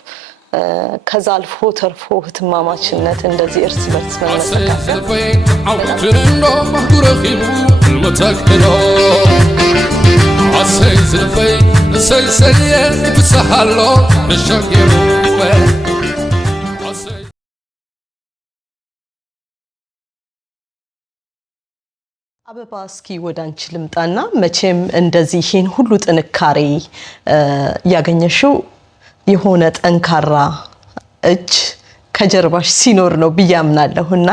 ከዛ አልፎ ተርፎ ህትማማችነት እንደዚህ እርስ በርስ መመሰካከል አውጥተንዶ ማግረኺቡ መተከሎ አሰይዝፈይ ሰልሰየ ፍስሐሎ ነሸገሩ አበባ እስኪ ወዳንቺ ልምጣና መቼም እንደዚህ ይሄን ሁሉ ጥንካሬ ያገኘሽው የሆነ ጠንካራ እጅ ከጀርባሽ ሲኖር ነው ብያምናለሁና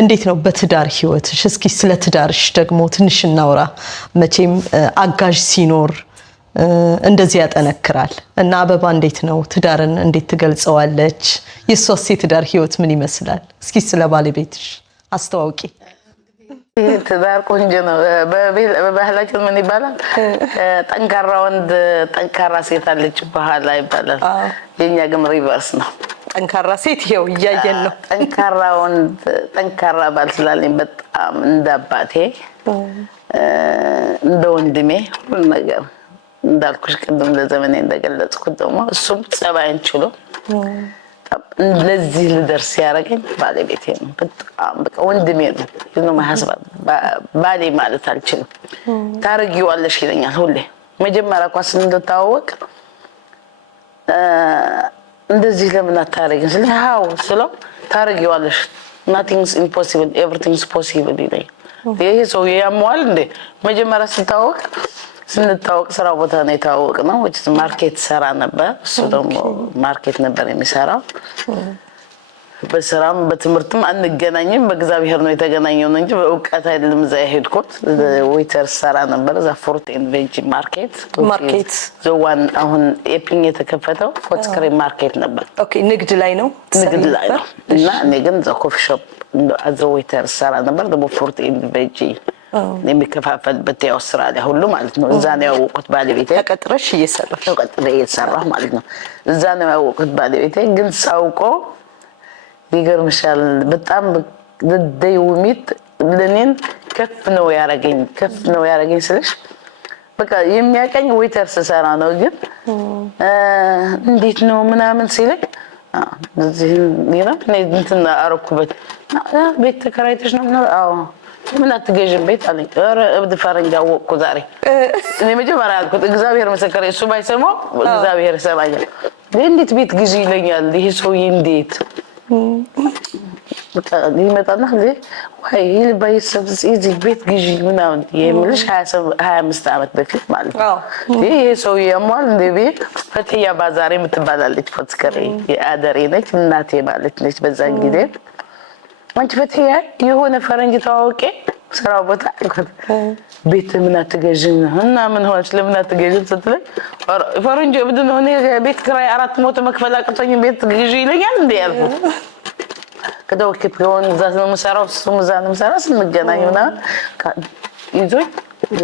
እንዴት ነው በትዳር ህይወትሽ እስኪ ስለ ትዳርሽ ደግሞ ትንሽ እናውራ መቼም አጋዥ ሲኖር እንደዚህ ያጠነክራል እና አበባ እንዴት ነው ትዳርን እንዴት ትገልጸዋለች የሷስ የትዳር ህይወት ምን ይመስላል እስኪ ስለ ባለቤትሽ አስተዋውቂ ትዳር ቆንጆ ነው በባህላችን ምን ይባላል ጠንካራ ወንድ ጠንካራ ሴት አለች በኋላ ይባላል የኛ ግን ሪቨርስ ነው ጠንካራ ሴት ይሄው እያየን ነው ጠንካራ ወንድ ጠንካራ ባል ስላለኝ በጣም እንዳባቴ እንደ ወንድሜ ሁሉ ነገር እንዳልኩሽ ቅድም ለዘመኔ እንደገለጽኩት ደግሞ እሱም ጸባይን ችሎ ለዚህ ልደርስ ያረጋኝ ባለቤቴ ነው በጣም በቃ ወንድሜ ነው ማህሰብ ባሌ ማለት አልችልም ታርጊዋለሽ ይለኛል ሁሌ መጀመሪያ ኳስ እንደታወቅ እንደዚህ ለምን አታረጊም ስለ ሃው ስለው ታርጊዋለሽ nothing is impossible everything is possible ይለኛል ይሄ ሰው ያሟል እንደ መጀመሪያ ስታወቅ ስንታወቅ ስራ ቦታ ነው የታወቅ ነው which is ማርኬት ሰራ ነበር እሱ ደግሞ ማርኬት ነበር የሚሰራው በስራም በትምህርትም አንገናኝም በእግዚአብሔር ነው የተገናኘው እንጂ በእውቀት አይደለም እዛ ሄድኩት ዌተር ሰራ ነበር እዛ ፎርት ኤንድ ቬጂ ማርኬት ዘዋን አሁን ኤፒንግ የተከፈተው ፎትስክሪ ማርኬት ነበር ኦኬ ንግድ ላይ ነው እና እኔ ግን ዘ ኮፊ ሾፕ አዘ ዌተር ሰራ ነበር ደግሞ ፎርት ኤንድ ቬጂ የሚከፋፈልበት የአውስትራሊያ ሁሉ ማለት ነው እዛ ነው ያወቁት ባለቤቴ ተቀጥረሽ እየሰራሁ ማለት ነው እዛ ነው ያወቁት ባለቤቴ ግን ሳውቆ ይገርምሻል በጣም ለደይውሚት ለኔን ከፍ ነው ያረገኝ ስለሽ በቃ የሚያቀኝ ዌተር ሰራ ነው ግን እንዴት ነው ምናምን ሲለኝ እዚህ ይላል እኔ እንትን አረኩበት ቤት ተከራይተሽ ነው አዎ ምን አትገዥም ቤት አለኝ ኧረ እብድ ፈረንጅ አወቅኩ ዛሬ እኔ መጀመሪያ አልኩት እግዚአብሔር መሰከረ እሱ ባይሰማው እግዚአብሔር ሰማኛል እንዴት ቤት ግዢ ይለኛል ይሄ ሰውዬ እንዴት በቃ ይመጣና ወይ ይልባይሰብ እዚህ ቤት ግዢ ምናምን የሚልሽ 25 አመት በፊት ማለት ነው ይሄ ሰውዬ ያሟል እንዴ ፈትያ ባዛሬ የምትባላለች ፎትስከሪ የአደሬ ነች እናቴ ማለት ነች በዛን ጊዜ አንቺ ፈትያ የሆነ ፈረንጅ ታዋቂ ስራው ቦታ ቤት ምን አትገዥም እና ምን ሆነች ለምን አትገዥም ስትለኝ ፈረንጅ እብድ ነው እኔ ቤት ክራይ 400 መክፈል አቅቶኝ ቤት ግዢ ይለኛል እንዴ ያልኩ ከደው ከፕሮን ዛዝነው መሰራው ሱምዛንም ሰራስ እንገናኙና ይዞኝ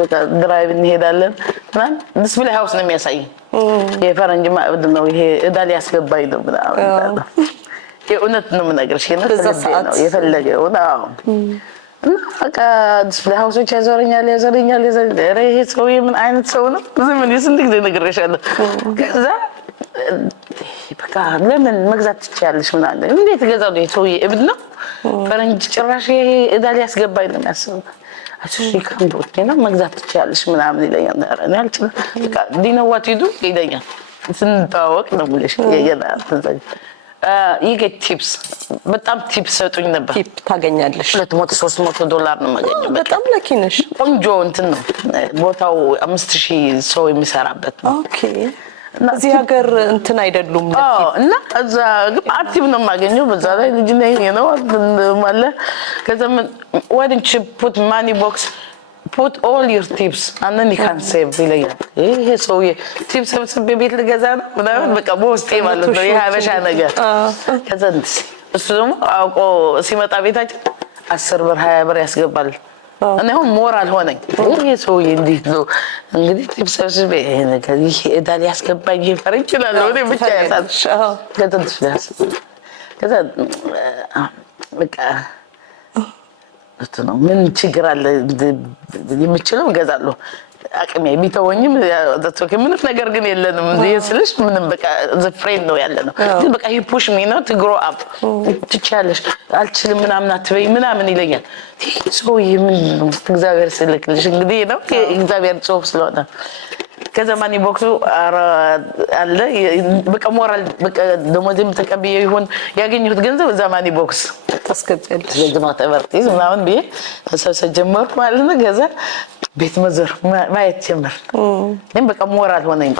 በቃ ድራይቭ እንሄዳለን ማን ዲስፕሌይ ሃውስ ነው የሚያሳይ የፈረንጅ ማዕድ ነው ይሄ እዳል ያስገባይ ነው ምናምን የእውነት ነው የምነግርሽ ነው የፈለገው ነው በቃ ዲስፕሌይ ሃውሶች ያዞረኛል ይሄ ሰው ምን አይነት ሰው ነው ዝም ይስንት ጊዜ ነግሬሻለሁ ከዛ በቃ ለምን መግዛት ትችያለሽ ምናምን እንዴት ገዛው ነው ሰው እብድ ነው ፈረንጅ ጭራሽ ይሄ እዳል ያስገባይ ነው የሚያስበው አትሽ ይከምቡት ነው መግዛት ትችያለሽ ምናምን ይለኛል እኔ አልችልም በቃ ዲነዋት ይዱ ይለኛል ስንታወቅ ነው ብለሽ የገና ተዘግ ይገት ቲፕስ በጣም ቲፕስ ሰጡኝ ነበር ቲፕ ታገኛለሽ $200-300 ነው ማገኘው በጣም ለኪ ነሽ ቆንጆ እንትን ነው ቦታው 5000 ሰው የሚሰራበት ነው ኦኬ እዚህ ሀገር እንትን አይደሉም እና እዛ ግን አክቲቭ ነው ማገኘው በዛ ላይ ልጅ ነኝ ነው ማለት ከዛ why didn't you put money box put all your tips and then you can save ይለኛል። ይሄ ሰውዬ ቲፕስ ሰብስቤ ቤት ልገዛ ነው ምናምን በቃ በውስጤ ማለት ነው የሀበሻ ነገር። ከዛ እሱ ደግሞ አውቆ ሲመጣ ቤታችን 10 ብር 20 ብር ያስገባል። እኔ አሁን ሞራል ሆነኝ ይሄ ሰውዬ እንዴት ነው እንግዲህ ቲፕስ ሰብስቤ ይሄ ነገር ይሄ እዳ ሊያስገባኝ ፈረንጅ ይችላል እኔ ብቻ ያሳልሽ ከዛ በቃ ነው ምን ችግር አለ የምችለው እገዛለሁ አቅሜ ቢተወኝም that's okay ምንም ነገር ግን የለንም ስለሽ ምንም በቃ the friend ነው ያለነው ግን በቃ he push me not to grow up ትቻለሽ አልችልም ምናምን አትበይ ምናምን ይለኛል ሰው ምን እግዚአብሔር ስለክልሽ እንግዲህ ነው እግዚአብሔር ጽሁፍ ስለሆነ ከዘማኒ ቦክሱ አለ በቃ ሞራል በቃ ደሞዝም ተቀበየ ይሁን ያገኙት ገንዘብ ዘማኒ ቦክስ ተስከበል ለጅማት አበርቲዝ ምናምን ቢየ ተሰብሰብ ጀመርኩ ማለት ነው ገዛ ቤት መዞር ማየት ጀመር ግን በቃ ሞራል ሆነኝ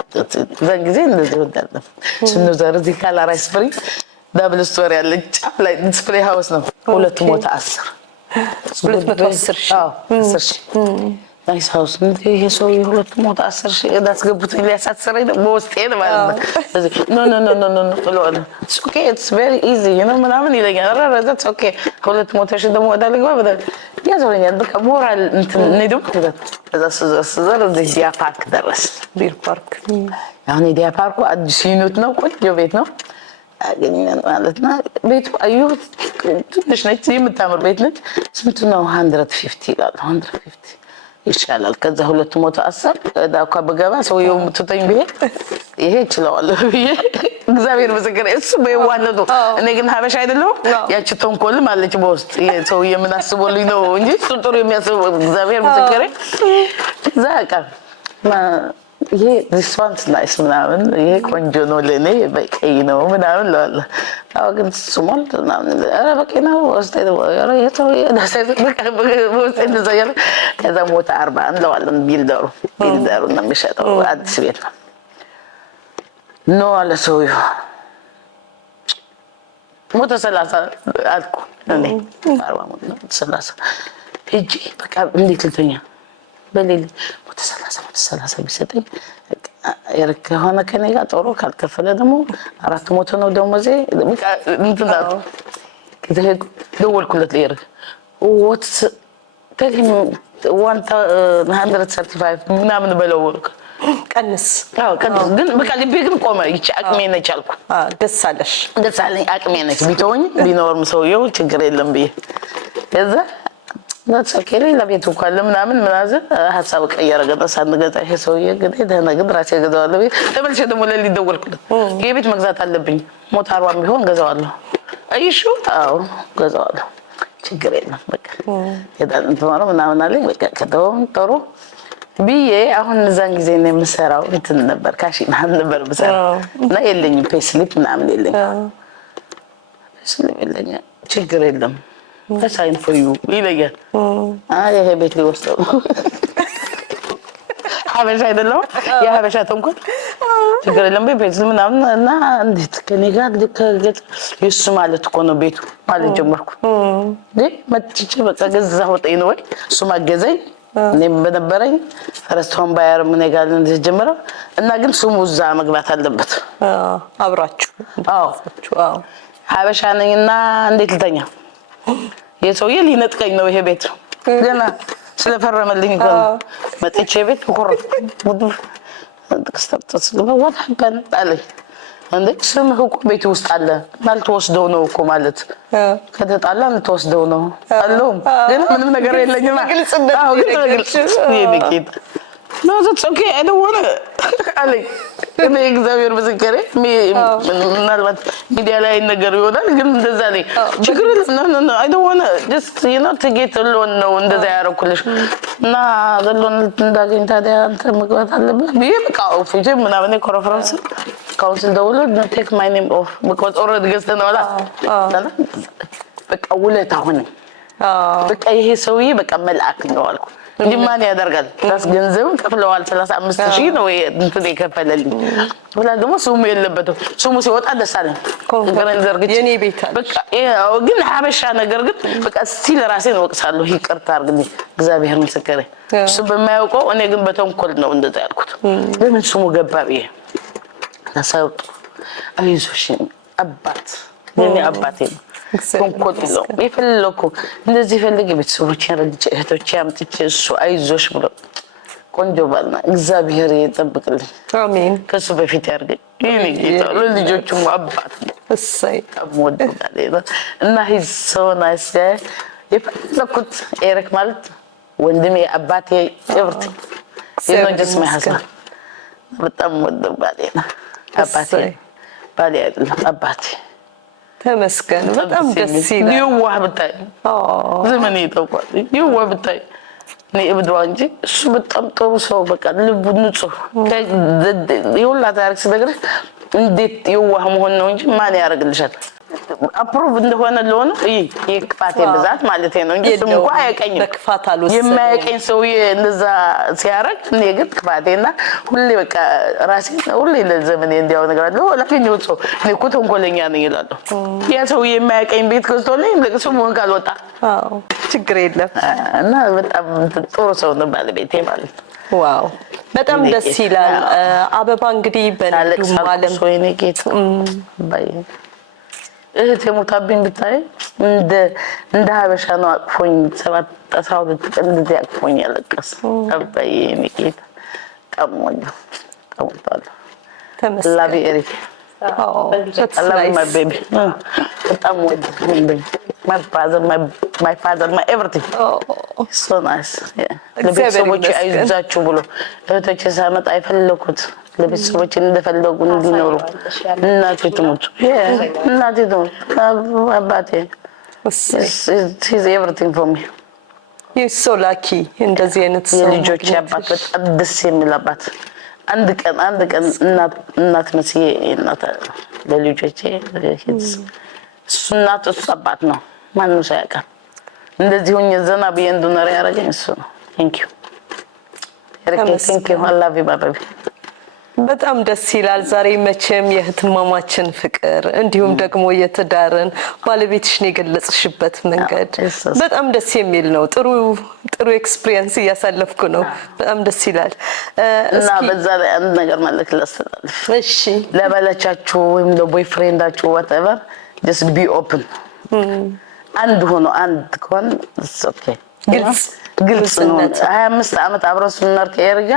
ዘን ጊዜ እንደዚህ ወጣለ ስንዞር እዚህ ካላራ ስፕሪንግ ዳብል ስቶሪ ያለ ጫፍ ላይ ዲስፕሌይ ሃውስ ነው 210 ሺህ ናይስ ሃውስ ነው ይሄ ሰው ይሁት ሞት 10 ሺህ እንዳስገቡት ሊያሳስረኝ ነው በውስጤ ማለት ነው ኖ ብሎለ it's very easy you know ምናምን ይለኛል ኧረ that's okay 200 ሺህ ደግሞ ወዳለ ግባ በዳ ያዘውኛል በቃ ሞራል እንትን ነው ከዛ ስዘር እዚህ ዲያ ፓርክ ደረስ ዲር ፓርክ ያኔ ዲያ ፓርኩ አዲስ ዩኒት ነው ቆንጆ ቤት ነው አገኘን ማለት ነው ቤቱ አዩት ትንሽ ነች የምታምር ቤት ነች ስንት ነው 150 ይላል 150 ይሻላል ከዛ 210 ዳካ በገባ ሰውየው ምትተኝ ቢሄድ ይሄ ይችላል እግዚአብሔር ምስክር እሱ በየዋነቱ እኔ ግን ሀበሻ አይደለም ያቺ ተንኮል ማለች በውስጥ ሰውዬ ምን አስቦልኝ ነው እንጂ ጥሩ የሚያስብ እግዚአብሔር ምስክር ዛቃ ይሄ this one's nice ምናምን ይሄ ቆንጆ ነው ለኔ በቀይ ነው ምናምን ለዋለ አው ግን ስሞል ምናምን አረ በቀይ ነው ወስተ አረ የሰው ያዳሰ በቃ ወስተ እንደዛያለ ከዛ ሞታ 40 ለዋለን ቢልደሩ እና የሚሸጠው አዲስ ቤት ነው ኖ አለ ሰውዬው ሞታ 30 አልኩ እኔ 40 ሞታ 30 እጂ በቃ እንዴት ልተኛ በሌሊ ሞታ 30 ቢሰጠኝ ያረከ ሆነ ከኔ ጋር ጦሩ ካልከፈለ ደግሞ 400 ነው ደሞዜ በቃ እንትናት ከዚህ ደወልኩለት ለይር what's tell him 135 ምናምን በለወልኩ ቀንስ ቀንስ ግን በቃ ልቤ ግን ቆመ ይቺ አቅሜ ነች አልኩ ደስ አለኝ አቅሜ ነች ቢተወኝ ቢኖርም ሰውየው ችግር የለም ብዬ ከዛ that's okay ለቤቱ ካለ ምናምን ሐሳብ ቀየረ ገና ሳንገዛ ይሄ ሰውዬ እንግዲህ ደህና ራሴ ገዛዋለሁ ተመልሼ ደግሞ ለሊ ደወልኩለት የቤት መግዛት አለብኝ ሞታሯም ቢሆን ገዛዋለሁ አይሹ አዎ ገዛዋለሁ ችግር የለም በቃ የዳን ተማረው ምናምን አለኝ በቃ ከተውም ጥሩ ቢዬ አሁን እዛን ጊዜ ነው የምሰራው እንትን ነበር ካሽና ነበር የምሰራው እና የለኝም ፔስሊፕ ምናምን የለኝም ፔስሊፕ የለኝም ችግር የለም sign for you ይለኛል ይሄ ቤት ሊወስደው ሀበሻ አይደለም የሀበሻ ተንኮል ችግር የለም ቤት ምናምን እና እንዴት ከኔ ጋር ልከገጥ ይሱ ማለት እኮ ነው ቤቱ ማለት ጀመርኩ መጥቼ በቃ ገዛሁኝ ነው ወይ እሱ ማገዘኝ እኔም በነበረኝ ፈረስቶን ባየር ምን ጋር እንደጀመረው እና ግን ስሙ እዛ መግባት አለበት አብራችሁ አዎ ሀበሻ ነኝና እንዴት ልተኛ የሰውዬ ሊነጥቀኝ ነው ይሄ ቤት ገና ስለፈረመልኝ እኮ መጥቼ ቤት ኮረፍ ሙድ ተከስተት what happened አለኝ እንዴ ስምህ እኮ ቤት ውስጥ አለ ማለት ወስደው ነው እኮ ማለት ከተጣላን ተወስደው ነው አለው ግን ምንም ነገር የለኝም ግልጽነት አዎ ግልጽ ይሄ no that's okay I don't want to አለኝ እኔ እግዚአብሔር ምስክሬ ምናልባት ሚዲያ ላይ ነገር ይሆናል ግን እንደዛ ላይ ችግር የለም no I don't want to just you know to get alone ነው እንደዛ ያረኩልሽ እና ዘሎን እንዳገኝ ታዲያ አንተ መግባት አለብህ ቢዬ በቃ ኦፊስ ምናምን ኮንፈረንስ ካውንስል ደውሎ take my name off because already ገዝተናል በቃ ውለታ ሆነ በቃ ይሄ ሰውዬ በቃ መልአክ ነው አልኩ እንጂ ማን ያደርጋል? ታስ ገንዘብ ከፍለዋል 35000 ነው እንትን የከፈለልኝ ብላ ደግሞ ስሙ የለበትም። ስሙ ሲወጣ ደስ አለኝ። ገረን ዘርግቼ የኔ ቤት በቃ ግን ሀበሻ ነገር ግን በቃ ሲል ራሴን ወቅሳለሁ። ይቅርታ አድርግልኝ እግዚአብሔር ምስክሬ። እሱ በማያውቀው እኔ ግን በተንኮል ነው እንደዛ ያልኩት። ለምን ስሙ ገባ ብዬ ተሰውጥ አይዞሽ አባት የኔ አባቴ ነው። ተንኮል ነው ይፈልኩ እንደዚህ ፈልግ ቤተሰቦቼን ረድቼ እህቶቼ አምጥቼ እሱ አይዞሽ ብሎ ቆንጆ ባልና እግዚአብሔር ይጠብቅልኝ። አሜን። ከሱ በፊት ያርገኝ የኔ ጌታ ለልጆቹም አባት እሰይ አሞድ ባሌና እና ሂዝ ሶ ናይስ ጋይ የፈለኩት ኤሪክ ማለት ወንድሜ አባቴ እብርት የኖጅስ ማህሰብ በጣም ወደ ባሌና አባቴ ባሌ አይደለም አባቴ ተመስገን። በጣም ደስ ይላል። ይዋህ ብታይ ዘመኔ ተቋል ይዋህ ብታይ እኔ እብድዋ እንጂ እሱ በጣም ጥሩ ሰው በቃ ልቡ ንጹህ ይውላ ታሪክ ስለነገርሽ እንዴት ይዋህ መሆን ነው እንጂ ማን ያደርግልሻል? አፕሩቭ እንደሆነ ለሆነ የክፋቴ ብዛት ማለት ነው እንጂ ስሙ እንኳን አያቀኝም። በክፋት አልወሰደም። የማያቀኝ ሰውዬ እንደዛ ሲያረግ እኔ ግን ክፋቴና ሁሌ በቃ ራሴ ሁሌ ለዘመኔ እንዲያው ነገር አለ ለከኝው ሰው እኔ እኮ ተንኮለኛ ነኝ እላለሁ። ያ ሰውዬ የማያቀኝ ቤት ከስቶልኝ ለቅሶም ወንክ አልወጣ ችግር የለም እና በጣም ጥሩ ሰው ነው ባለቤቴ ማለት ነው። ዋው በጣም ደስ ይላል። አበባ እንግዲህ በንግዱ ዓለም ወይኔ ጌታ ባይ እህቴ ሞታብኝ ብታይ እንደ ሀበሻ ነው አቅፎኝ 12 ቀን እንደዚህ አቅፎኝ ያለቀስ አባዬ የኔ ጌታ ቀሞኝ ቀሞታል ላቪ ኤሪክ አላህ my baby በጣም ወድልኝ my father my everything so nice ለቤተሰቦቼ አይዛችሁ ብሎ እህቶቼ ሳመጣ አይፈለኩት ለቤተሰቦቼ እንደፈለጉ እንዲኖሩ እናቴ ትሙት እናቴ ትሙት አባቴ he's everything for me he's so lucky እንደዚህ አይነት ሰው የልጆቼ አባት በጣም ደስ የሚል አባት አንድ ቀን እናት መስዬ እናት ለልጆቼ እናት እሱ አባት ነው ማንም ሰው ያውቃል። እንደዚህ ሆኜ ዘና ብዬ እንድኖር ያደረገኝ እሱ ነው። thank you I love you baby በጣም ደስ ይላል። ዛሬ መቼም የህትማማችን ፍቅር እንዲሁም ደግሞ የትዳርን ባለቤትሽን የገለጽሽበት መንገድ በጣም ደስ የሚል ነው። ጥሩ ኤክስፒሪየንስ እያሳለፍኩ ነው። በጣም ደስ ይላል እና በዛ ላይ አንድ ነገር ማለት ለስተላልፍ እሺ ለባለቻችሁ ወይም ለቦይፍሬንዳችሁ whatever just be open አንድ ሆኖ አንድ ኮን okay ግልጽነት 25 አመት አብረው ስንኖር ከኤርጋ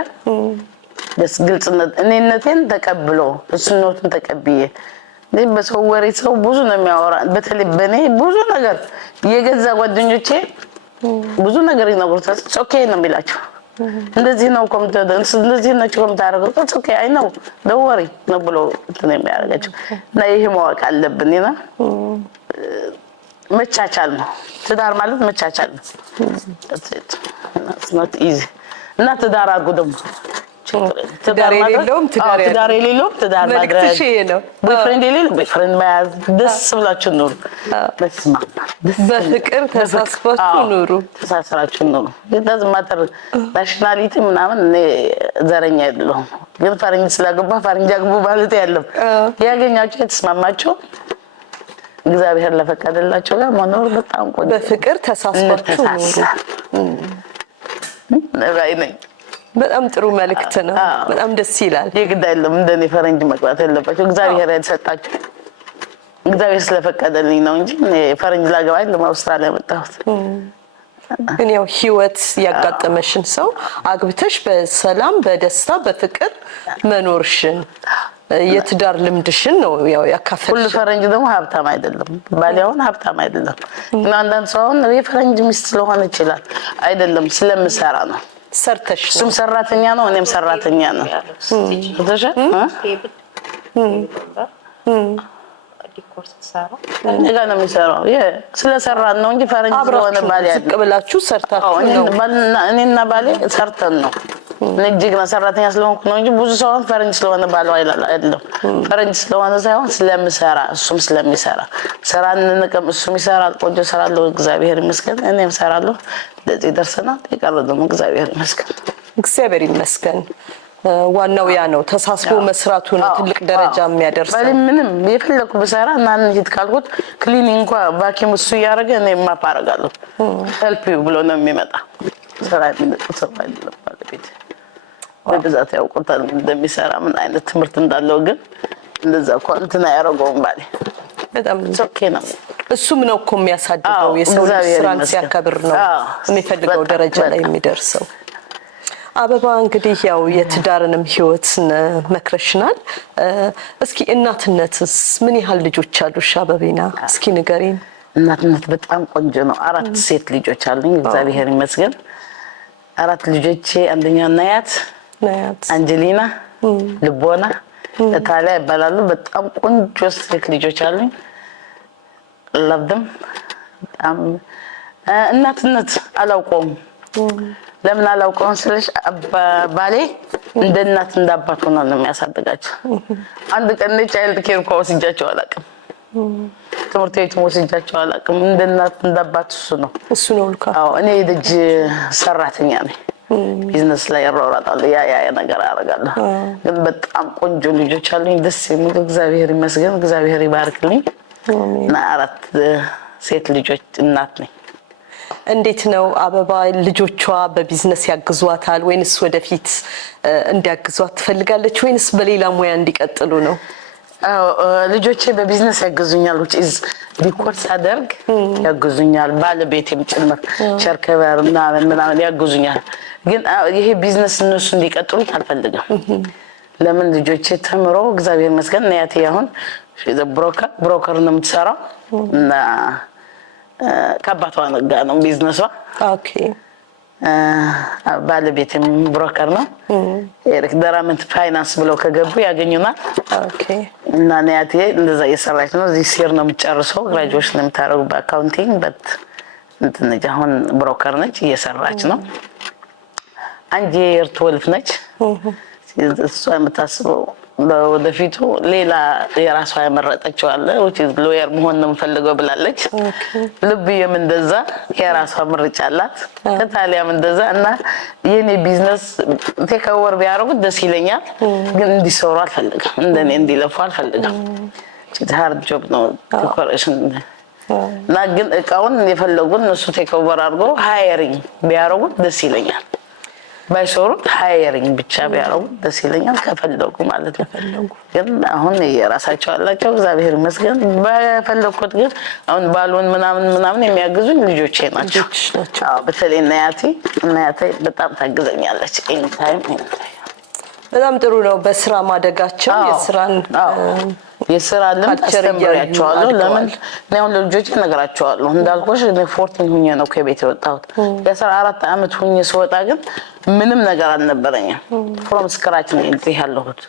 ደስ ግልጽነት እኔነቴን ተቀብሎ እሱነቱን ተቀብዬ በሰው ወሬ ሰው ብዙ ነው የሚያወራ። በተለይ በኔ ብዙ ነገር የገዛ ጓደኞቼ ብዙ ነገር ይነግሩታል። ኦኬ ነው የሚላቸው እንደዚህ ነው ኮምፒውተር እንደዚህ ነው ኮምፒውተር ኦኬ አይ ነው ደወሪ ነው ብሎ እንትን የሚያደርጋቸው እና ይሄ ማወቅ አለብን እና መቻቻል ነው ትዳር ማለት መቻቻል ነው። it's not easy እና ትዳር አጉደም ትዳር የሌለውም ትዳር ማድረግ ነው። ቦይፍሬንድ የሌለው ቦይፍሬንድ መያዝ ደስ ብላችሁ ኑሩ። በፍቅር ተሳስባችሁ ኑሩ። ተሳስራችሁ ኑሩ። ለዛ ማተር ናሽናሊቲ ምናምን ዘረኛ አይደለም። ግን ፈረንጅ ስላገባ ፈረንጅ አግቡ ማለት ያለም ያገኛችሁ የተስማማችሁ እግዚአብሔር ለፈቀደላችሁ ጋር መኖር በጣም ቆንጆ በፍቅር ተሳስባችሁ ኑሩ። ነኝ በጣም ጥሩ መልእክት ነው። በጣም ደስ ይላል። የግድ አይደለም እንደኔ ፈረንጅ መግባት ያለባችሁ እግዚአብሔር ያሰጣችሁ እግዚአብሔር ስለፈቀደልኝ ነው እንጂ ፈረንጅ ላገባ አይደለም አውስትራሊያ መጣሁት። ግን ያው ህይወት ያጋጠመሽን ሰው አግብተሽ በሰላም በደስታ በፍቅር መኖርሽን የትዳር ልምድሽን ነው ያው ያካፈልሽ። ሁሉ ፈረንጅ ደግሞ ሀብታም አይደለም። ባሊያውን ሀብታም አይደለም። እና አንዳንድ ሰው አሁን የፈረንጅ ሚስት ስለሆነ ይችላል አይደለም ስለምሰራ ነው። ሰርተሽ እሱም ሰራተኛ ነው እኔም ሰራተኛ ነው። እሺ ዲኮር ሰራ እኔ ጋር ነው የሚሰራው ስለሰራን ነው እንጂ ፈረንጅ ስለሆነ ባሊ ዝቅ ብላችሁ ሰርታችሁ ነው። እኔና ባሌ ሰርተን ነው እጅግና ሰራተኛ ስለሆንኩ ነው እንጂ ብዙ ሰው ፈረንጅ ስለሆነ ባለው አይደለም ፈረንጅ ስለሆነ ሳይሆን ስለምሰራ እሱም ስለሚሰራ ስራን ንቀም እሱም ይሰራል ቆንጆ ሰራለው እግዚአብሔር ይመስገን እኔም ሰራለሁ ለዚህ ደርሰናል የቀረው ደግሞ እግዚአብሔር ይመስገን ዋናው ያ ነው ተሳስቦ መስራቱ ነው ትልቅ ደረጃ የሚያደርሰው ምንም የፈለኩ በሰራ እና እንሂድ ካልኩት ክሊኒንግ እንኳን ቫኪዩም እሱ ያረገ እኔ ማፓረጋለሁ ሄልፕ ዩ ብሎ ነው የሚመጣ ስራ የሚሰራ አይደለም ማለት በብዛት ያውቁታል እንደሚሰራ ምን አይነት ትምህርት እንዳለው ግን እንደዛ ኳንትና ያረጋውን ባለ በጣም ኦኬ ነው እሱም ነው እኮ የሚያሳድገው የሰው ስራን ሲያከብር ነው የሚፈልገው ደረጃ ላይ የሚደርሰው አበባ እንግዲህ ያው የትዳርንም ህይወት መክረሽናል እስኪ እናትነትስ ምን ያህል ልጆች አሉሽ አበቤና እስኪ ንገሪን እናትነት በጣም ቆንጆ ነው 4 ሴት ልጆች አሉኝ እግዚአብሔር ይመስገን 4 ልጆቼ አንደኛው ናያት አንጀሊና ልቦና ታዲያ ይባላሉ በጣም ቆንጆ ሴት ልጆች አሉኝ ለብደም እናትነት አላውቀውም ለምን አላውቀውም ስለሽ ባሌ እንደ እናት እንደ አባት ሆኖ ነው የሚያሳድጋቸው አንድ ቀን ቻይልድ ኬር ወስጃቸው አላውቅም ትምህርት ቤት ወስጃቸው አላውቅም እንደ እናት እንደ አባት እሱ ነው አዎ እኔ ልጅ ሰራተኛ ነኝ ቢዝነስ ላይ እሮራጣለሁ ያ ነገር አደርጋለሁ ግን በጣም ቆንጆ ልጆች አሉኝ ደስ የሚሉ እግዚአብሔር ይመስገን እግዚአብሔር ይባርክልኝ እና 4 ሴት ልጆች እናት ነኝ እንዴት ነው አበባ ልጆቿ በቢዝነስ ያግዟታል ወይንስ ወደፊት እንዲያግዟት ትፈልጋለች ወይንስ በሌላ ሙያ እንዲቀጥሉ ነው ልጆቼ በቢዝነስ ያግዙኛል which is ዲኮርስ አደርግ ያግዙኛል ባለቤቴም ጭምር ቸርከበርና ምናምን ያግዙኛል ግን ይሄ ቢዝነስ እነሱ እንዲቀጥሉ አልፈልግም ለምን ልጆቼ ተምሮ እግዚአብሔር ይመስገን ናያቴ አሁን ብሮከር ነው የምትሰራው እና ከአባቷ ጋር ነው ቢዝነሷ ኦኬ ባለቤቴም ብሮከር ነው ኤሪክ ደራመንት ፋይናንስ ብለው ከገቡ ያገኙናል ኦኬ እና ናያቴ እንደዛ እየሰራች ነው እዚህ ሲር ነው የምትጨርሰው ግራጁዌሽን የምታረጉ በአካውንቲንግ በት እንትን አሁን ብሮከር ነች እየሰራች ነው አንጂ የርትወልፍ ነች እሷ የምታስበው ወደፊቱ ሌላ የራሷ ያመረጠችው አለ which is lawyer መሆን ነው የምፈልገው ብላለች ልብዬም እንደዛ የራሷ ምርጫ አላት ታሊያም እንደዛ እና የኔ ቢዝነስ ቴካወር ቢያረጉት ደስ ይለኛል ግን እንዲሰሩ አልፈልግም እንደኔ እንዲለፉ አልፈልግም ሃርድ ጆብ ነው ኮርፖሬሽን እና ግን እቃውን የፈለጉን እነሱ ቴካወር አድርገው ሃየሪንግ ቢያረጉት ደስ ይለኛል ባይሰሩት ሃየሪንግ ብቻ ቢያረጉ ደስ ይለኛል ከፈለጉ ማለት ነው ግን አሁን የራሳቸው አላቸው እግዚአብሔር ይመስገን በፈለኩት ግን አሁን ባሉን ምናምን የሚያግዙኝ ልጆቼ ናቸው አዎ በተለይ እናያቴ በጣም ታግዘኛለች ኤኒ ታይም በጣም ጥሩ ነው በስራ ማደጋቸው የስራ ልምድ አስተምራቸዋለሁ ለምን ነው ለልጆቼ ነገራቸዋለሁ እንዳልኩሽ እኔ 14 ሆኜ ነው ከቤት የወጣሁት የ14 አመት ሆኜ ስወጣ ግን ምንም ነገር አልነበረኝም from scratch ነው እንትን ያለሁት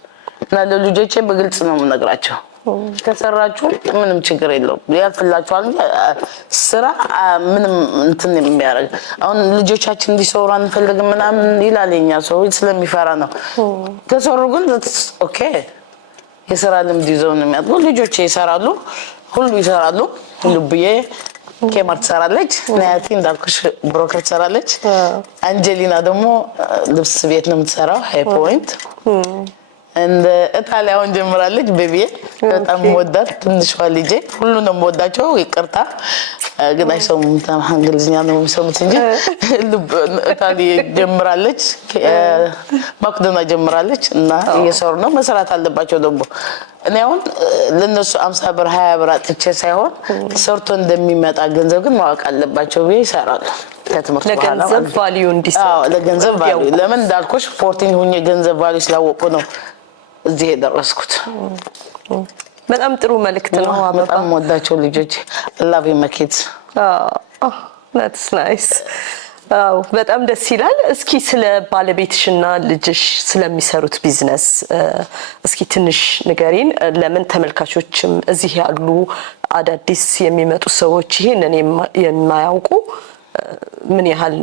እና ለልጆቼ በግልጽ ነው የምነግራቸው ከሰራችሁ ምንም ችግር የለውም ያልፈላችኋል ስራ ምንም እንትን የሚያደርግ አሁን ልጆቻችን እንዲሰሩ አንፈልግም ምናምን ይላልኛ ሰው ስለሚፈራ ነው ከሰሩ ግን ኦኬ የስራ ልምድ ይዘው ነው የሚያጥቁ ልጆቼ ይሰራሉ ሁሉ ይሰራሉ ልብዬ ኬማር ትሰራለች ናያቲ እንዳልኩሽ ብሮከር ትሰራለች አንጀሊና ደግሞ ልብስ ቤት ነው የምትሰራው ሃይ ፖይንት እንደ ኢጣሊያውን ጀምራለች ቤቢዬ በጣም ወዳት ትንሽ ልጄ ሁሉንም ወዳቸው ይቅርታ ግን አይሰሙም እንግሊዝኛ ነው የሚሰሙት እንጂ ኢጣሊ ጀምራለች ማክዶና ጀምራለች እና እየሰሩ ነው መስራት አለባቸው ደግሞ እኔ አሁን ለነሱ 50 ብር 20 ብር አጥቼ ሳይሆን ሰርቶ እንደሚመጣ ገንዘብ ግን ማወቅ አለባቸው ይሰራሉ ለትምህርት በኋላ ለገንዘብ ቫልዩ እንዲሰጥ ለገንዘብ ቫልዩ ለምን እንዳልኩሽ 14 ሆኜ ገንዘብ ቫልዩ ስላወቁ ነው እዚህ ደረስኩት በጣም ጥሩ መልእክት ነው አበባ በጣም ወዳቸው ልጆች love you my kids that's nice በጣም ደስ ይላል እስኪ ስለ ባለቤትሽና ልጅሽ ስለሚሰሩት ቢዝነስ እስኪ ትንሽ ንገሪን ለምን ተመልካቾችም እዚህ ያሉ አዳዲስ የሚመጡ ሰዎች ይሄንን የማያውቁ ምን ያህል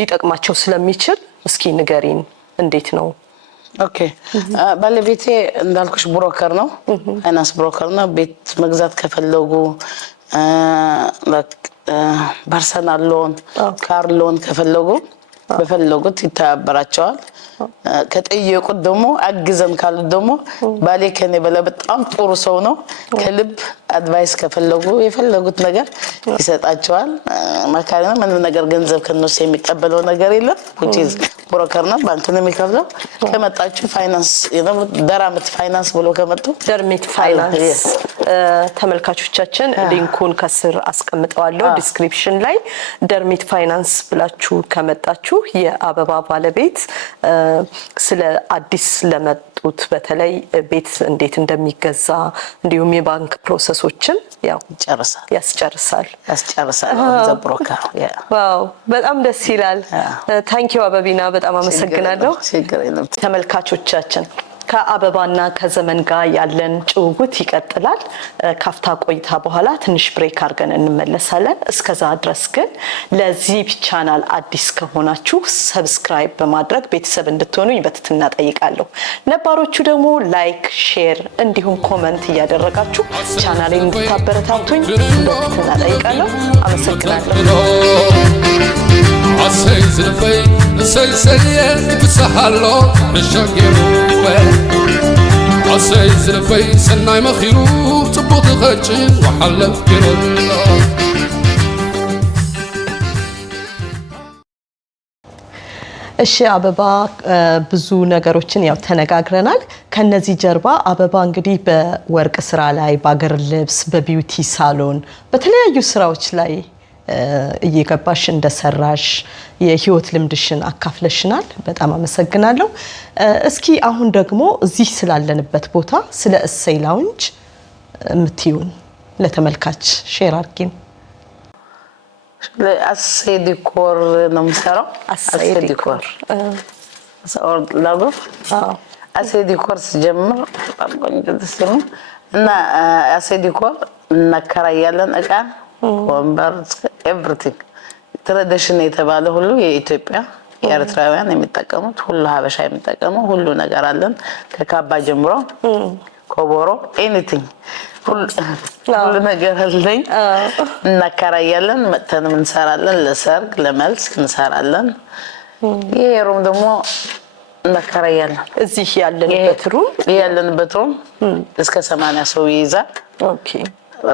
ሊጠቅማቸው ስለሚችል እስኪ ንገሪን እንዴት ነው? ኦኬ ባለቤቴ እንዳልኩሽ ብሮከር ነው ፋይናንስ ብሮከር ነው ቤት መግዛት ከፈለጉ ፐርሰናል ሎን ካር ሎን ከፈለጉ በፈለጉት ይተባበራቸዋል ከጠየቁት ደግሞ አግዘን ካሉ ደግሞ ባሌ ከኔ በላይ በጣም ጥሩ ሰው ነው ከልብ አድቫይስ ከፈለጉ የፈለጉት ነገር ይሰጣቸዋል ማካሪና ምን ነገር ገንዘብ ከነሱ የሚቀበለው ነገር የለም which is ብሮከር ነው ባንክ ነው የሚከፍለው ከመጣችሁ ፋይናንስ ደራመት ፋይናንስ ብሎ ከመጡ ደርሚት ፋይናንስ ተመልካቾቻችን ሊንኩን ከስር አስቀምጠዋለሁ ዲስክሪፕሽን ላይ ደርሚት ፋይናንስ ብላችሁ ከመጣችሁ የአበባ ባለቤት ስለ አዲስ ለመጡት በተለይ ቤት እንዴት እንደሚገዛ እንዲሁም የባንክ ፕሮሰሶችን ያው ያስጨርሳል ዘብሮከር ዋው በጣም ደስ ይላል ታንክ ዩ አበቢና በጣም አመሰግናለሁ ተመልካቾቻችን ከአበባና ከዘመን ጋር ያለን ጭውውት ይቀጥላል ካፍታ ቆይታ በኋላ ትንሽ ብሬክ አድርገን እንመለሳለን እስከዛ ድረስ ግን ለዚህ ቻናል አዲስ ከሆናችሁ ሰብስክራይብ በማድረግ ቤተሰብ እንድትሆኑ በትህትና ጠይቃለሁ ነባሮቹ ደግሞ ላይክ ሼር እንዲሁም ኮሜንት እያደረጋችሁ ቻናሌን እንድታበረታቱኝ በትህትና ጠይቃለሁ አመሰግናለሁ عسيز الفي سيسية بسحلو نشاقيرو عسيز الفي سناي مخيرو تبوط غجي وحلق كيرو እሺ አበባ ብዙ ነገሮችን ያው ተነጋግረናል ከነዚህ ጀርባ አበባ እንግዲህ በወርቅ ስራ ላይ ባገር ልብስ በቢዩቲ ሳሎን በተለያዩ ስራዎች ላይ እየገባሽ እንደሰራሽ የህይወት ልምድሽን አካፍለሽናል በጣም አመሰግናለሁ እስኪ አሁን ደግሞ እዚህ ስላለንበት ቦታ ስለ እሰይ ላውንጅ ምትዩን ለተመልካች ሼር አድርጊን ለእሰይ ዲኮር ነው የምሰራው እሰይ ዲኮር ላጎ እሰይ ዲኮር ሲጀምር እና እሰይ ዲኮር እናከራያለን እቃ ወንበር ኤቭሪቲንግ ትራዲሽን የተባለ ሁሉ የኢትዮጵያ የኤርትራውያን የሚጠቀሙት ሁሉ ሀበሻ የሚጠቀመው ሁሉ ነገር አለን ከካባ ጀምሮ ኮቦሮ ኤኒቲንግ ሁሉ ነገር አለኝ እናከራያለን መተንም እንሰራለን ለሰርግ ለመልስ እንሰራለን የሩም ደግሞ እናከራያለን እዚህ ያለንበት ሩም እስከ 80 ሰው ይይዛል ኦኬ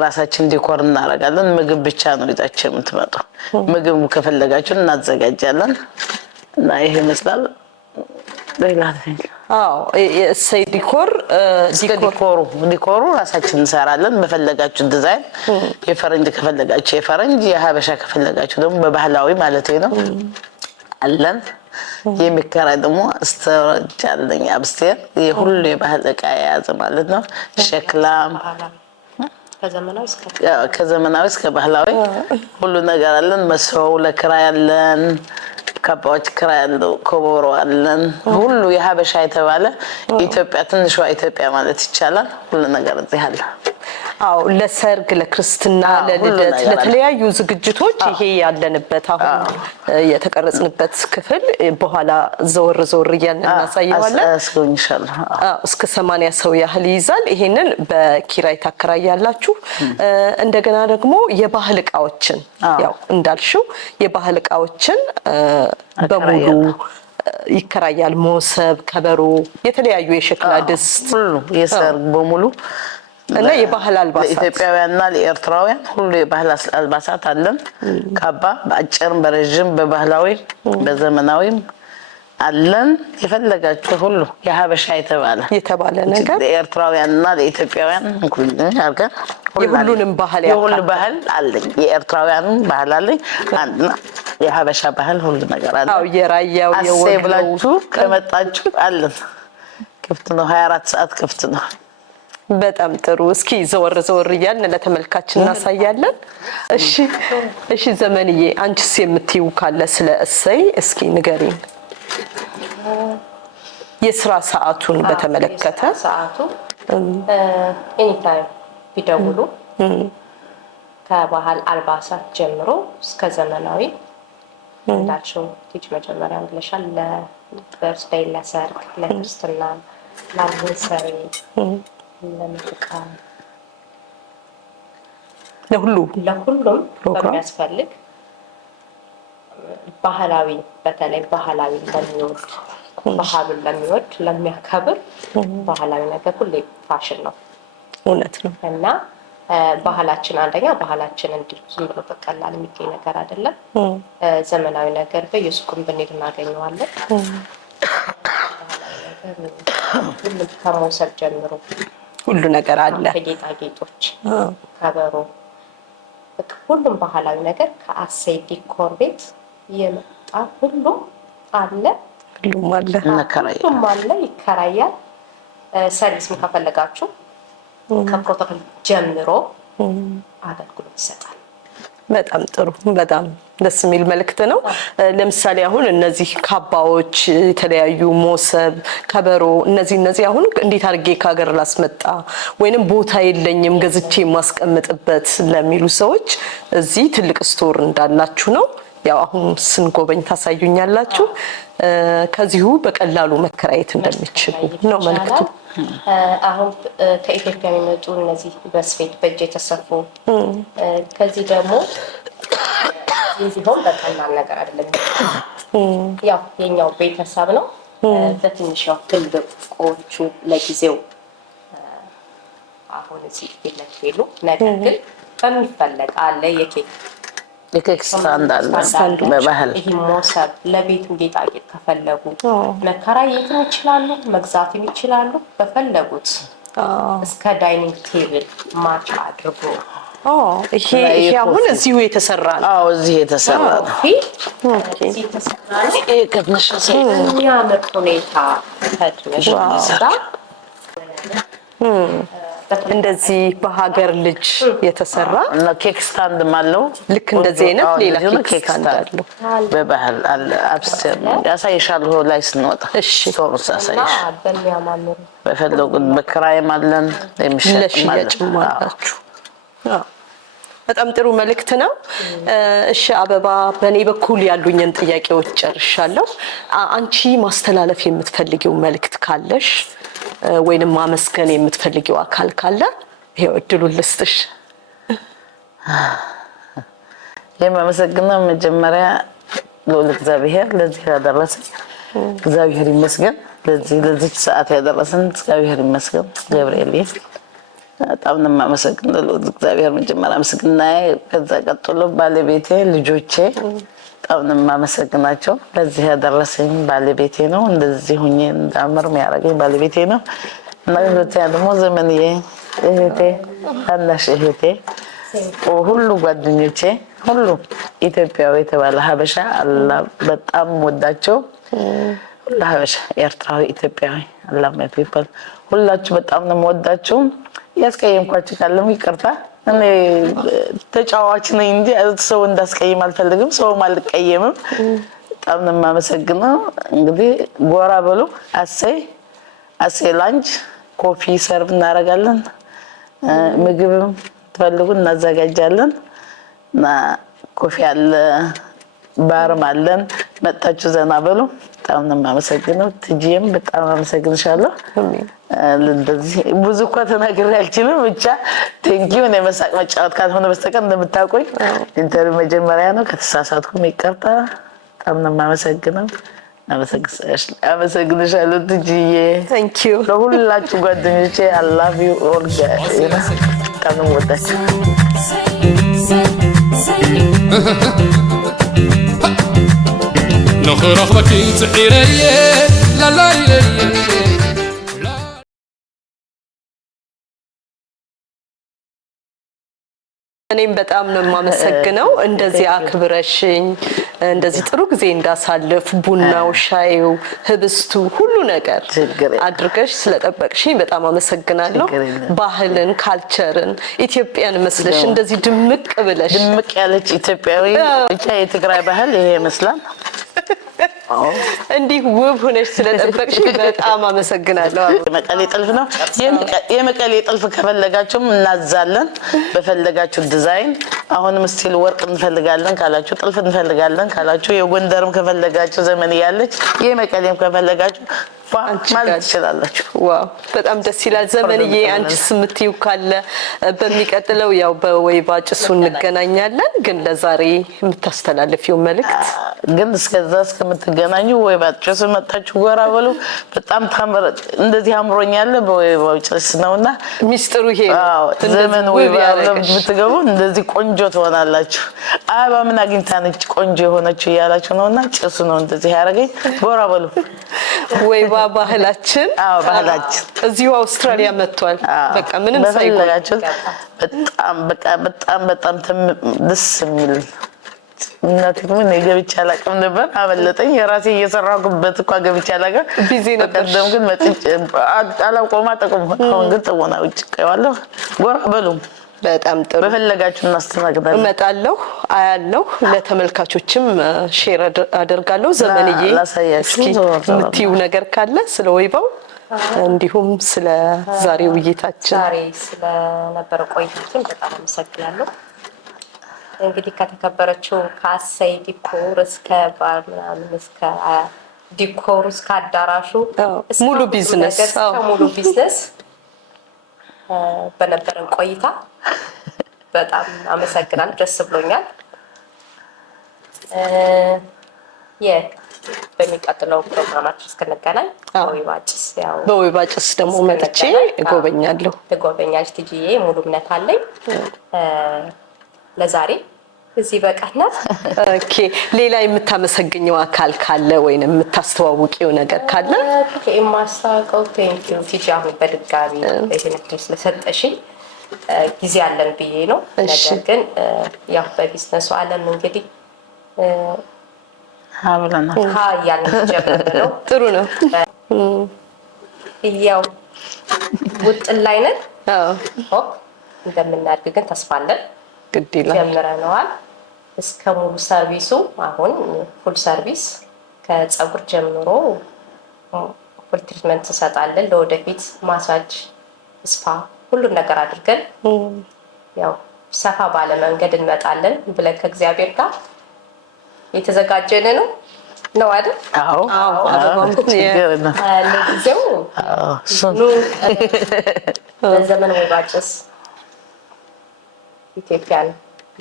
ራሳችን ዲኮር እናረጋለን ምግብ ብቻ ነው ይዛችሁ የምትመጡ ምግብ ከፈለጋችሁ እናዘጋጃለን እና ይሄ መስላል ለይላተኝ እሰይ ዲኮር ዲኮሩ ራሳችን እንሰራለን በፈለጋችሁ ዲዛይን የፈረንጅ ከፈለጋችሁ የፈረንጅ የሀበሻ ከፈለጋችሁ ደግሞ በባህላዊ ማለት ነው አለን የሚከራይ ደግሞ አስተራጃለኝ አብስቴር የሁሉ የባህል ዕቃ የያዘ ማለት ነው ሸክላም ከዘመናዊ እስከ ባህላዊ ሁሉ ነገር አለን መስዋው ለክራይ አለን ካባዎች ክራይ አለው ኮቦሮ አለን ሁሉ የሀበሻ የተባለ ኢትዮጵያ ትንሿ ኢትዮጵያ ማለት ይቻላል ሁሉ ነገር እዚህ አለ አው ለሰርግ ለክርስትና ለልደት ለተለያዩ ዝግጅቶች ይሄ ያለንበት አሁን የተቀረጽንበት ክፍል በኋላ ዘወር ያናሳያለን ኢንሻአላህ እስከ 80 ሰው ያህል ይይዛል ይሄንን በኪራይ ታከራያላችሁ እንደገና ደግሞ የባህል ዕቃዎችን ያው እንዳልሽው የባህል ዕቃዎችን በሙሉ ይከራያል ሞሰብ ከበሮ የተለያዩ የሸክላ ድስት ሁሉ የሰርግ በሙሉ እና የባህል አልባሳት ለኢትዮጵያውያንና ለኤርትራውያን ሁሉ የባህል አልባሳት አለን ካባ በአጭርም በረጅም በባህላዊ በዘመናዊም አለን የፈለጋችሁ ሁሉ የሀበሻ የተባለ ነገር ለኤርትራውያንና ለኢትዮጵያውያን ሁሉ አርገን የሁሉንም ባህል የሁሉ ባህል አለኝ የኤርትራውያንም ባህል አለኝ አንድና የሀበሻ ባህል ሁሉ ነገር አለ አው የራያው የወሎ ከመጣችሁ አለን ክፍት ነው 24 ሰዓት ክፍት ነው በጣም ጥሩ እስኪ ዘወር ይያልን ለተመልካች እናሳያለን እሺ ዘመንዬ አንቺስ የምትይው ካለ ስለ እሰይ እስኪ ንገሪን የስራ ሰዓቱን በተመለከተ ሰዓቱ ኤኒታይም ቢደውሉ ከባህል አልባሳት ጀምሮ እስከ ዘመናዊ እንዳልሽው ቲጅ መጀመሪያ ብለሻል በርዝዴይ ለሰርግ ለክርስትና ለአኒቨርሰሪ ለምርቃት ለሁሉም በሚያስፈልግ ባህላዊ በተለይ ባህላዊ ለሚወድ ባህሉን ለሚያከብር ባህላዊ ነገር ሁሌ ፋሽን ነው። እውነት ነው። እና ባህላችን አንደኛ ባህላችን እንዲህ ዝም ብሎ በቀላል የሚገኝ ነገር አይደለም። ዘመናዊ ነገር በየሱቁም ብንሄድ እናገኘዋለን። ሁሉም ከመውሰድ ጀምሮ ሁሉ ነገር አለ። ከጌጣጌጦች ከበሮ ሁሉም ባህላዊ ነገር ከአሴይ ዲኮር ቤት የመጣ ሁሉም አለ። ሁሉም አለ ይከራያል። ሰርቪስም ከፈለጋችሁ ከፕሮቶኮል ጀምሮ አገልግሎት ይሰጣል። በጣም ጥሩ፣ በጣም ደስ የሚል መልእክት ነው። ለምሳሌ አሁን እነዚህ ካባዎች፣ የተለያዩ ሞሰብ፣ ከበሮ እነዚህ አሁን እንዴት አድርጌ ከሀገር ላስመጣ ወይንም ቦታ የለኝም ገዝቼ ማስቀምጥበት ለሚሉ ሰዎች እዚህ ትልቅ ስቶር እንዳላችሁ ነው። ያው አሁን ስንጎበኝ ታሳዩኛላችሁ። ከዚሁ በቀላሉ መከራየት እንደሚችሉ ነው መልእክቱ። አሁን ከኢትዮጵያ የሚመጡ እነዚህ በስፌት በእጅ የተሰፉ ከዚህ ደግሞ ቢሆን በቀላል ነገር አይደለም። ያው የኛው ቤተሰብ ነው። በትንሽ ያው ትልቆቹ ለጊዜው አሁን እዚህ ይለክሉ። ነገር ግን በሚፈለግ አለ የኬክ ስታንድ አለ በባህል ይሄ ሞሰብ ለቤት ጌጣጌጥ ከፈለጉ መከራየትም ይችላሉ፣ መግዛትም ይችላሉ። በፈለጉት እስከ ዳይኒንግ ቴብል ማች አድርጎ ይሄ አሁን እዚሁ የተሰራ ነው። እዚህ የተሰራ ነው። እዚህ የተሰራ ነው። ከትንሽ የሚያምር ሁኔታ ከትንሽ ስራ እንደዚህ በሀገር ልጅ የተሰራ እና ኬክ ስታንድ ማለው ልክ እንደዚህ አይነት ሌላ ኬክ ስታንድ አለው በባህል አለ። አብስቴር ያሳይሻለሁ ላይ ስንወጣ ቶርስ ያሳይሽ በሚያማምሩ በፈለጉት በክራይም አለን ለሽያጭም አላችሁ። በጣም ጥሩ መልእክት ነው። እሺ አበባ፣ በእኔ በኩል ያሉኝን ጥያቄዎች ጨርሻለሁ። አንቺ ማስተላለፍ የምትፈልጊው መልእክት ካለሽ ወይንም ማመስገን የምትፈልጊው አካል ካለ ይሄው እድሉን ልስጥሽ። የማመሰግነው መጀመሪያ ለሁሉ እግዚአብሔር ለዚህ ያደረሰን እግዚአብሔር ይመስገን። ለዚህ ሰዓት ያደረሰን እግዚአብሔር ይመስገን። ገብርኤል በጣም ነው የማመሰግነው ለሁሉ እግዚአብሔር መጀመሪያ ምስጋናዬ። ከዛ ቀጥሎ ባለቤቴ፣ ልጆቼ በጣም ነው የማመሰግናቸው። ለዚህ ያደረሰኝ ባለቤቴ ነው። እንደዚህ ሁኜ እንዳምር የሚያደርገኝ ባለቤቴ ነው። እና ሁለተኛ ደግሞ ዘመንዬ፣ እህቴ፣ ታናሽ እህቴ፣ ሁሉ ጓደኞቼ፣ ሁሉ ኢትዮጵያዊ የተባለ ሀበሻ አላ በጣም ወዳቸው ሁሉ ሀበሻ፣ ኤርትራዊ፣ ኢትዮጵያዊ አላ ማይ ፒፕል ሁላችሁ በጣም ነው ወዳቸው። ያስቀየምኳችሁ ካለም ይቅርታ። እኔ ተጫዋች ነኝ እንጂ ሰው እንዳስቀይም አልፈልግም፣ ሰውም አልቀየምም። በጣም ነው የማመሰግነው። እንግዲህ ጎራ በሉ። አሴይ ላንች ኮፊ ሰርቭ እናደርጋለን። ምግብም ትፈልጉ እናዘጋጃለን። እና ኮፊ አለ፣ ባርም አለን። መጣችሁ ዘና በሉ። በጣም ነው የማመሰግነው። ትጂም በጣም አመሰግንሻለሁ። እንደዚህ ብዙ እኮ ተናግሬ አልችልም። ብቻ ቴንኪው። እኔ መሳቅ መጫወት ካልሆነ በስተቀር እንደምታውቁኝ ኢንተርቪው መጀመሪያ ነው። ከተሳሳትኩም ይቅርታ። በጣም ነው የማመሰግነው። አመሰግንሻለሁ ትጂዬ። ቴንኪው። ለሁላችሁ ጓደኞቼ I love you all guys። በጣም ነው የምወዳችሁ። نخرخبك تحيرية لا لا لا እኔም በጣም ነው የማመሰግነው። እንደዚህ አክብረሽኝ እንደዚህ ጥሩ ጊዜ እንዳሳልፍ ቡናው፣ ሻዩ፣ ህብስቱ ሁሉ ነገር አድርገሽ ስለጠበቅሽኝ በጣም አመሰግናለሁ። ባህልን፣ ካልቸርን፣ ኢትዮጵያን መስለሽ እንደዚህ ድምቅ ብለሽ ድምቅ ያለች ኢትዮጵያዊ ብቻ የትግራይ ባህል ይሄ ይመስላል። እንዲህ ውብ ሆነሽ ስለጠበቅሽ በጣም አመሰግናለሁ። የመቀሌ ጥልፍ ነው። የመቀሌ ጥልፍ ከፈለጋችሁም እናዛለን በፈለጋችሁ ዲዛይን። አሁንም ስቲል ወርቅ እንፈልጋለን ካላችሁ፣ ጥልፍ እንፈልጋለን ካላችሁ፣ የጎንደርም ከፈለጋችሁ ዘመን ያለች የመቀሌም ከፈለጋችሁ ማለት ትችላላችሁ። ዋው በጣም ደስ ይላል። ዘመንዬ አንቺስ የምትይው ካለ በሚቀጥለው ያው በወይባ ጭሱ እንገናኛለን። ግን ለዛሬ የምታስተላልፊው መልእክት? ግን እስከዛ እስከምትገናኙ ወይባ ጭሱ መጣችሁ ጎራ በሉ። በጣም ታምር እንደዚህ አምሮኛል። በወይባው ጭስ ነውና ሚስጥሩ ይሄ ነው። ዘመን ወይባ ብትገቡ እንደዚህ ቆንጆ ትሆናላችሁ። አበባ ምን አግኝታ ነች ቆንጆ የሆነችው እያላችሁ ነውና ጭሱ ነው እንደዚህ ያደረገኝ። ጎራ በሉ። ወይባ ባህላችን እዚሁ አውስትራሊያ መጥቷል። በቃ ምንም ሳይጎላችሁ በጣም ደስ የሚል እናቴም ምን ገብቻ አላውቅም ነበር። አበለጠኝ። የራሴ እየሰራሁበት እኮ ገብቻ አላውቅም። ቢዚ ነበር። በቀደም ግን መጥቼ አላውቀውም አጠቁም። አሁን ግን ጥሞና ውጭ ቀይዋለሁ። ጎራ በሉ። በጣም ጥሩ። በፈለጋችሁ እናስተናግዳለን። እመጣለሁ፣ አያለሁ፣ ለተመልካቾችም ሼር አደርጋለሁ። ዘመንዬ እስኪ የምትይው ነገር ካለ ስለ ወይባው እንዲሁም ስለ ዛሬው ውይይታችን? ዛሬ ስለነበረ ቆይታችን በጣም አመሰግናለሁ። እንግዲህ ከተከበረችው ከአሰይ ዲኮር እስከ ባር ምናምን እስከ ዲኮር እስከ አዳራሹ ሙሉ ቢዝነስ ሙሉ ቢዝነስ በነበረን ቆይታ በጣም አመሰግናለሁ። ደስ ብሎኛል። በሚቀጥለው ፕሮግራማችን እስከነገናኝ በወይባ ጭስ ደግሞ መጥቼ እጎበኛለሁ። ትጎበኛለሽ ቲጂዬ፣ ሙሉ እምነት አለኝ። ለዛሬ እዚህ በቃናት። ኦኬ፣ ሌላ የምታመሰግኘው አካል ካለ ወይንም የምታስተዋውቂው ነገር ካለ? ኦኬ፣ ማስተዋወቀው ቴንኪው ቲጂ፣ አሁን በድጋሚ ለቴሌቪዥን ስለሰጠሽኝ ጊዜ አለን ብዬ ነው። ነገር ግን ያው በቢዝነሱ ዓለም እንግዲህ አብረና ያንን ጀምረው ጥሩ ነው። ያው ውጥን ላይ ነን። እንደምናድግ ግን ተስፋ አለን። ግድ ይላል። ጀምረነዋል እስከ ሙሉ ሰርቪሱ። አሁን ፉል ሰርቪስ ከፀጉር ጀምሮ ፉል ትሪትመንት እንሰጣለን። ለወደፊት ማሳጅ፣ ስፓ ሁሉን ነገር አድርገን ያው ሰፋ ባለ መንገድ እንመጣለን ብለን ከእግዚአብሔር ጋር የተዘጋጀን ነው አይደል? አዎ ለጊዜው በዘመን ወይባ ጭስ ኢትዮጵያን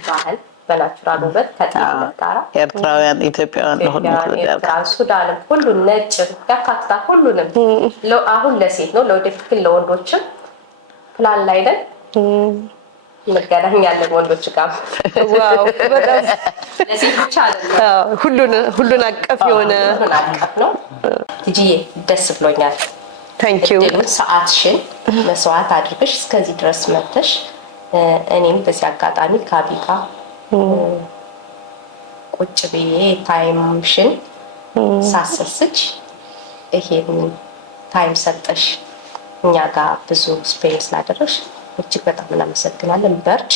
ባህል በናቹራል ውበት ከጥልቀት ጋር ኤርትራውያን ኢትዮጵያውያን ሱዳንም ሁሉን ነጭ ያካትታል። ሁሉንም አሁን ለሴት ነው፣ ለወደፊት ግን ለወንዶችም ፕላን ላይ ነን። እንገናኛለን ወንዶች ጋር። ዋው በጣም ለሴት ብቻ አይደለም፣ ሁሉን አቀፍ የሆነ ነው። ቲጂዬ ደስ ብሎኛል። ታንኪዩ። ሰዓትሽን መስዋዕት አድርገሽ እስከዚህ ድረስ መጥተሽ እኔም በዚህ አጋጣሚ ከአቢጋ ቁጭ ብዬ ታይምሽን ሳሰስች ይሄን ታይም ሰጠሽ እኛ ጋር ብዙ ስፔስ ስላደረግሽ እጅግ በጣም እናመሰግናለን። በርቺ።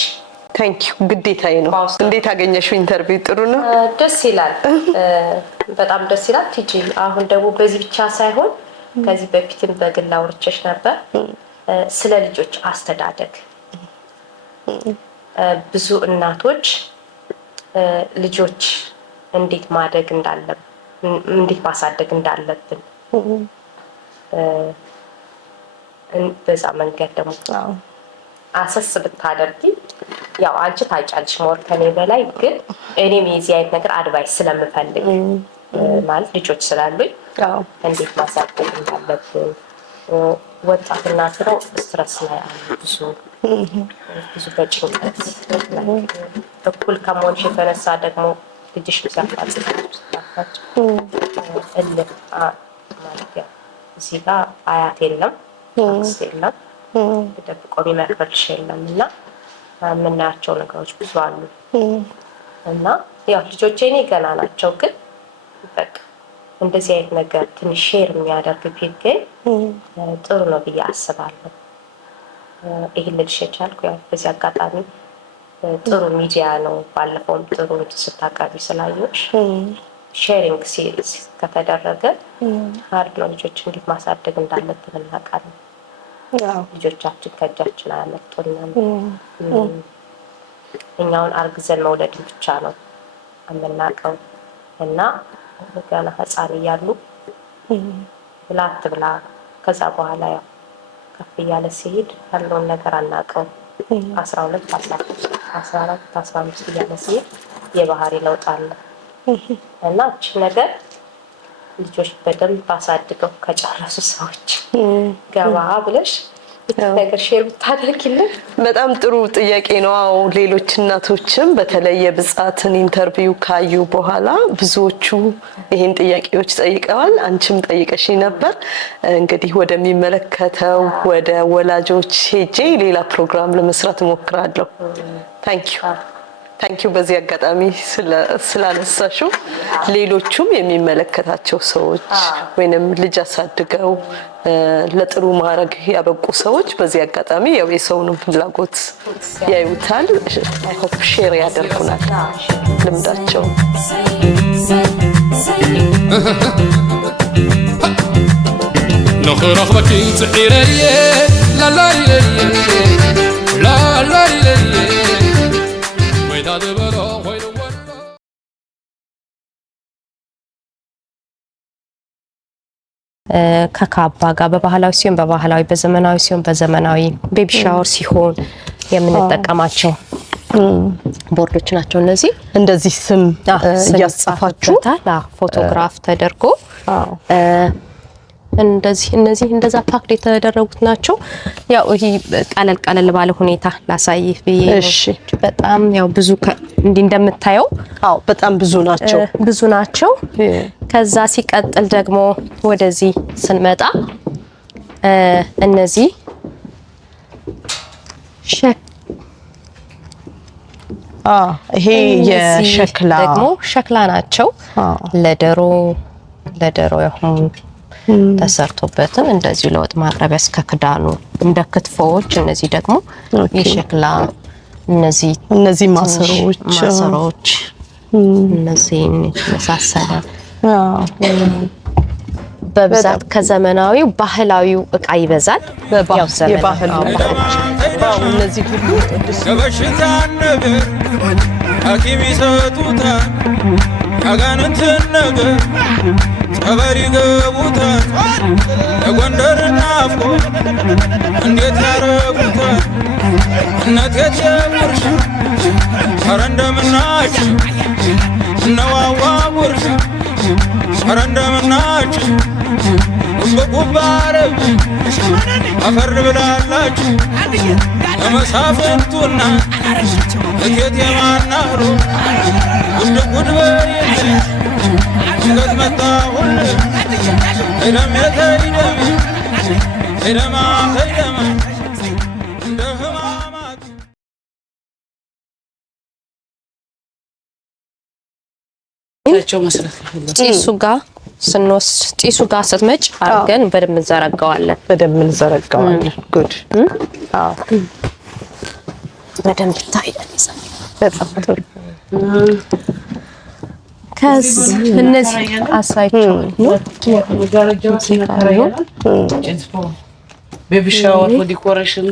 ታንኪዩ። ግዴታዬ ነው። እንዴት አገኘሽው ኢንተርቪው? ጥሩ ነው። ደስ ይላል። በጣም ደስ ይላል ቲጂ። አሁን ደግሞ በዚህ ብቻ ሳይሆን ከዚህ በፊትም በግል አውርቼሽ ነበር ስለ ልጆች አስተዳደግ። ብዙ እናቶች ልጆች እንዴት ማደግ እንዳለብን፣ እንዴት ማሳደግ እንዳለብን በዛ መንገድ ደግሞ አሰስ ብታደርጊ ያው አንቺ ታውቂያለሽ ሞር ከኔ በላይ፣ ግን እኔም የዚህ አይነት ነገር አድቫይስ ስለምፈልግ ማለት ልጆች ስላሉኝ እንዴት ማሳደግ እንዳለብን። ወጣት እናት ነው ስትረስ ላይ አሉ ብዙ በጭንቀት እኩል ከመሆንሽ የተነሳ ደግሞ ልጅሽ ሲያፋጽ እልህ ማለት ያው እዚህ ጋር አያት የለም አክስት የለም ደብቆ የሚመክርልሽ የለም እና የምናያቸው ነገሮች ብዙ አሉ እና ያው ልጆቼ እኔ ገና ናቸው፣ ግን በቃ እንደዚህ አይነት ነገር ትንሽ ሼር የሚያደርግ ቢገኝ ጥሩ ነው ብዬ አስባለሁ። ይሄን ልልሽ የቻልኩ ያው በዚህ አጋጣሚ ጥሩ ሚዲያ ነው። ባለፈውም ጥሩ ስታቀርቢ ስላየሁሽ ሼሪንግ ሲሪስ ከተደረገ ሃርድ ነው ልጆች እንዴት ማሳደግ እንዳለብን እናውቃለን። ልጆቻችን ከእጃችን አያመልጡንም። እኛውን አርግዘን መውለድ ብቻ ነው የምናውቀው እና ገና ህፃን እያሉ ብላ አትብላ ከዛ በኋላ ያው ከፍ እያለ ሲሄድ ያለውን ነገር አናውቀው 12 14 15 እያለ ሲሄድ የባህሪ ለውጥ አለ እና እቺ ነገር ልጆች በደንብ አሳድገው ከጨረሱ ሰዎች ገባ ብለሽ ነገር ሼር ብታደርጊልን በጣም ጥሩ ጥያቄ ነው። አዎ ሌሎች እናቶችም በተለይ የብጻትን ኢንተርቪው ካዩ በኋላ ብዙዎቹ ይሄን ጥያቄዎች ጠይቀዋል። አንቺም ጠይቀሽ ነበር። እንግዲህ ወደሚመለከተው ወደ ወላጆች ሄጄ ሌላ ፕሮግራም ለመስራት እሞክራለሁ። ታንኪዩ በዚህ አጋጣሚ ስላነሳሽው ሌሎቹም የሚመለከታቸው ሰዎች ወይንም ልጅ አሳድገው ለጥሩ ማዕረግ ያበቁ ሰዎች በዚህ አጋጣሚ ያው የሰውንም ፍላጎት ያዩታል። አይ ሆፕ ሼር ያደርጉናል ልምዳቸው። نخرخبك تعيري لا لا لا لا لا ويداد برا وين ከካባ ጋር በባህላዊ ሲሆን በባህላዊ በዘመናዊ ሲሆን በዘመናዊ ቤቢ ሻወር ሲሆን የምንጠቀማቸው ቦርዶች ናቸው። እነዚህ እንደዚህ ስም ያጻፋችሁ ፎቶግራፍ ተደርጎ እነዚህ እንደዛ ፓክድ የተደረጉት ናቸው። ያው ይሄ ቀለል ባለ ሁኔታ ላሳይፍ ብዬ በጣም ያው ብዙ እንደምታየው በጣም ብዙ ናቸው። ከዛ ሲቀጥል ደግሞ ወደዚህ ስንመጣ እነዚህ ይሄ የሸክላ ደግሞ ሸክላ ናቸው። ለዶሮ ያሁን ተሰርቶበትም እንደዚህ ለወጥ ማቅረቢያ እስከ ክዳኑ እንደ ክትፎዎች። እነዚህ ደግሞ የሸክላ እነዚህ ማሰሮዎች እነዚህ መሳሰለ በብዛት ከዘመናዊው ባህላዊው እቃ ይበዛል። የባህላዊ እነዚህ ሁሉ ከበሽታ ነገር ሐኪም ይሰጡታል። ያጋንንትን ነገር ጸበል ይገቡታል። የጎንደር ናፍቆ እንዴት ያረጉታል። እነቴ ጨጉርሽ ኧረ እንደምናችሁ እነዋዋ ጉርሽ ኧረ እንደምናችሁ ጉብጉብ አረብ አፈር ብላላችሁ ለመሳፍንቱና እቴት የማናሩ ጉድ ጉድ በይል ሽገት መጣሁል ሄደም የተይደም ሄደማ ሄደማ እንደ ህማማት ጢሱ ጋር ስንወስድ ጢሱ ጋር ስትመጭ አድርገን በደንብ እንዘረጋዋለን። ጉድ በደንብ ይታያል። በጣም ጥሩ። ከዚህ እነዚህ አሳይቸው ቤቢ ሻወር ዲኮሬሽን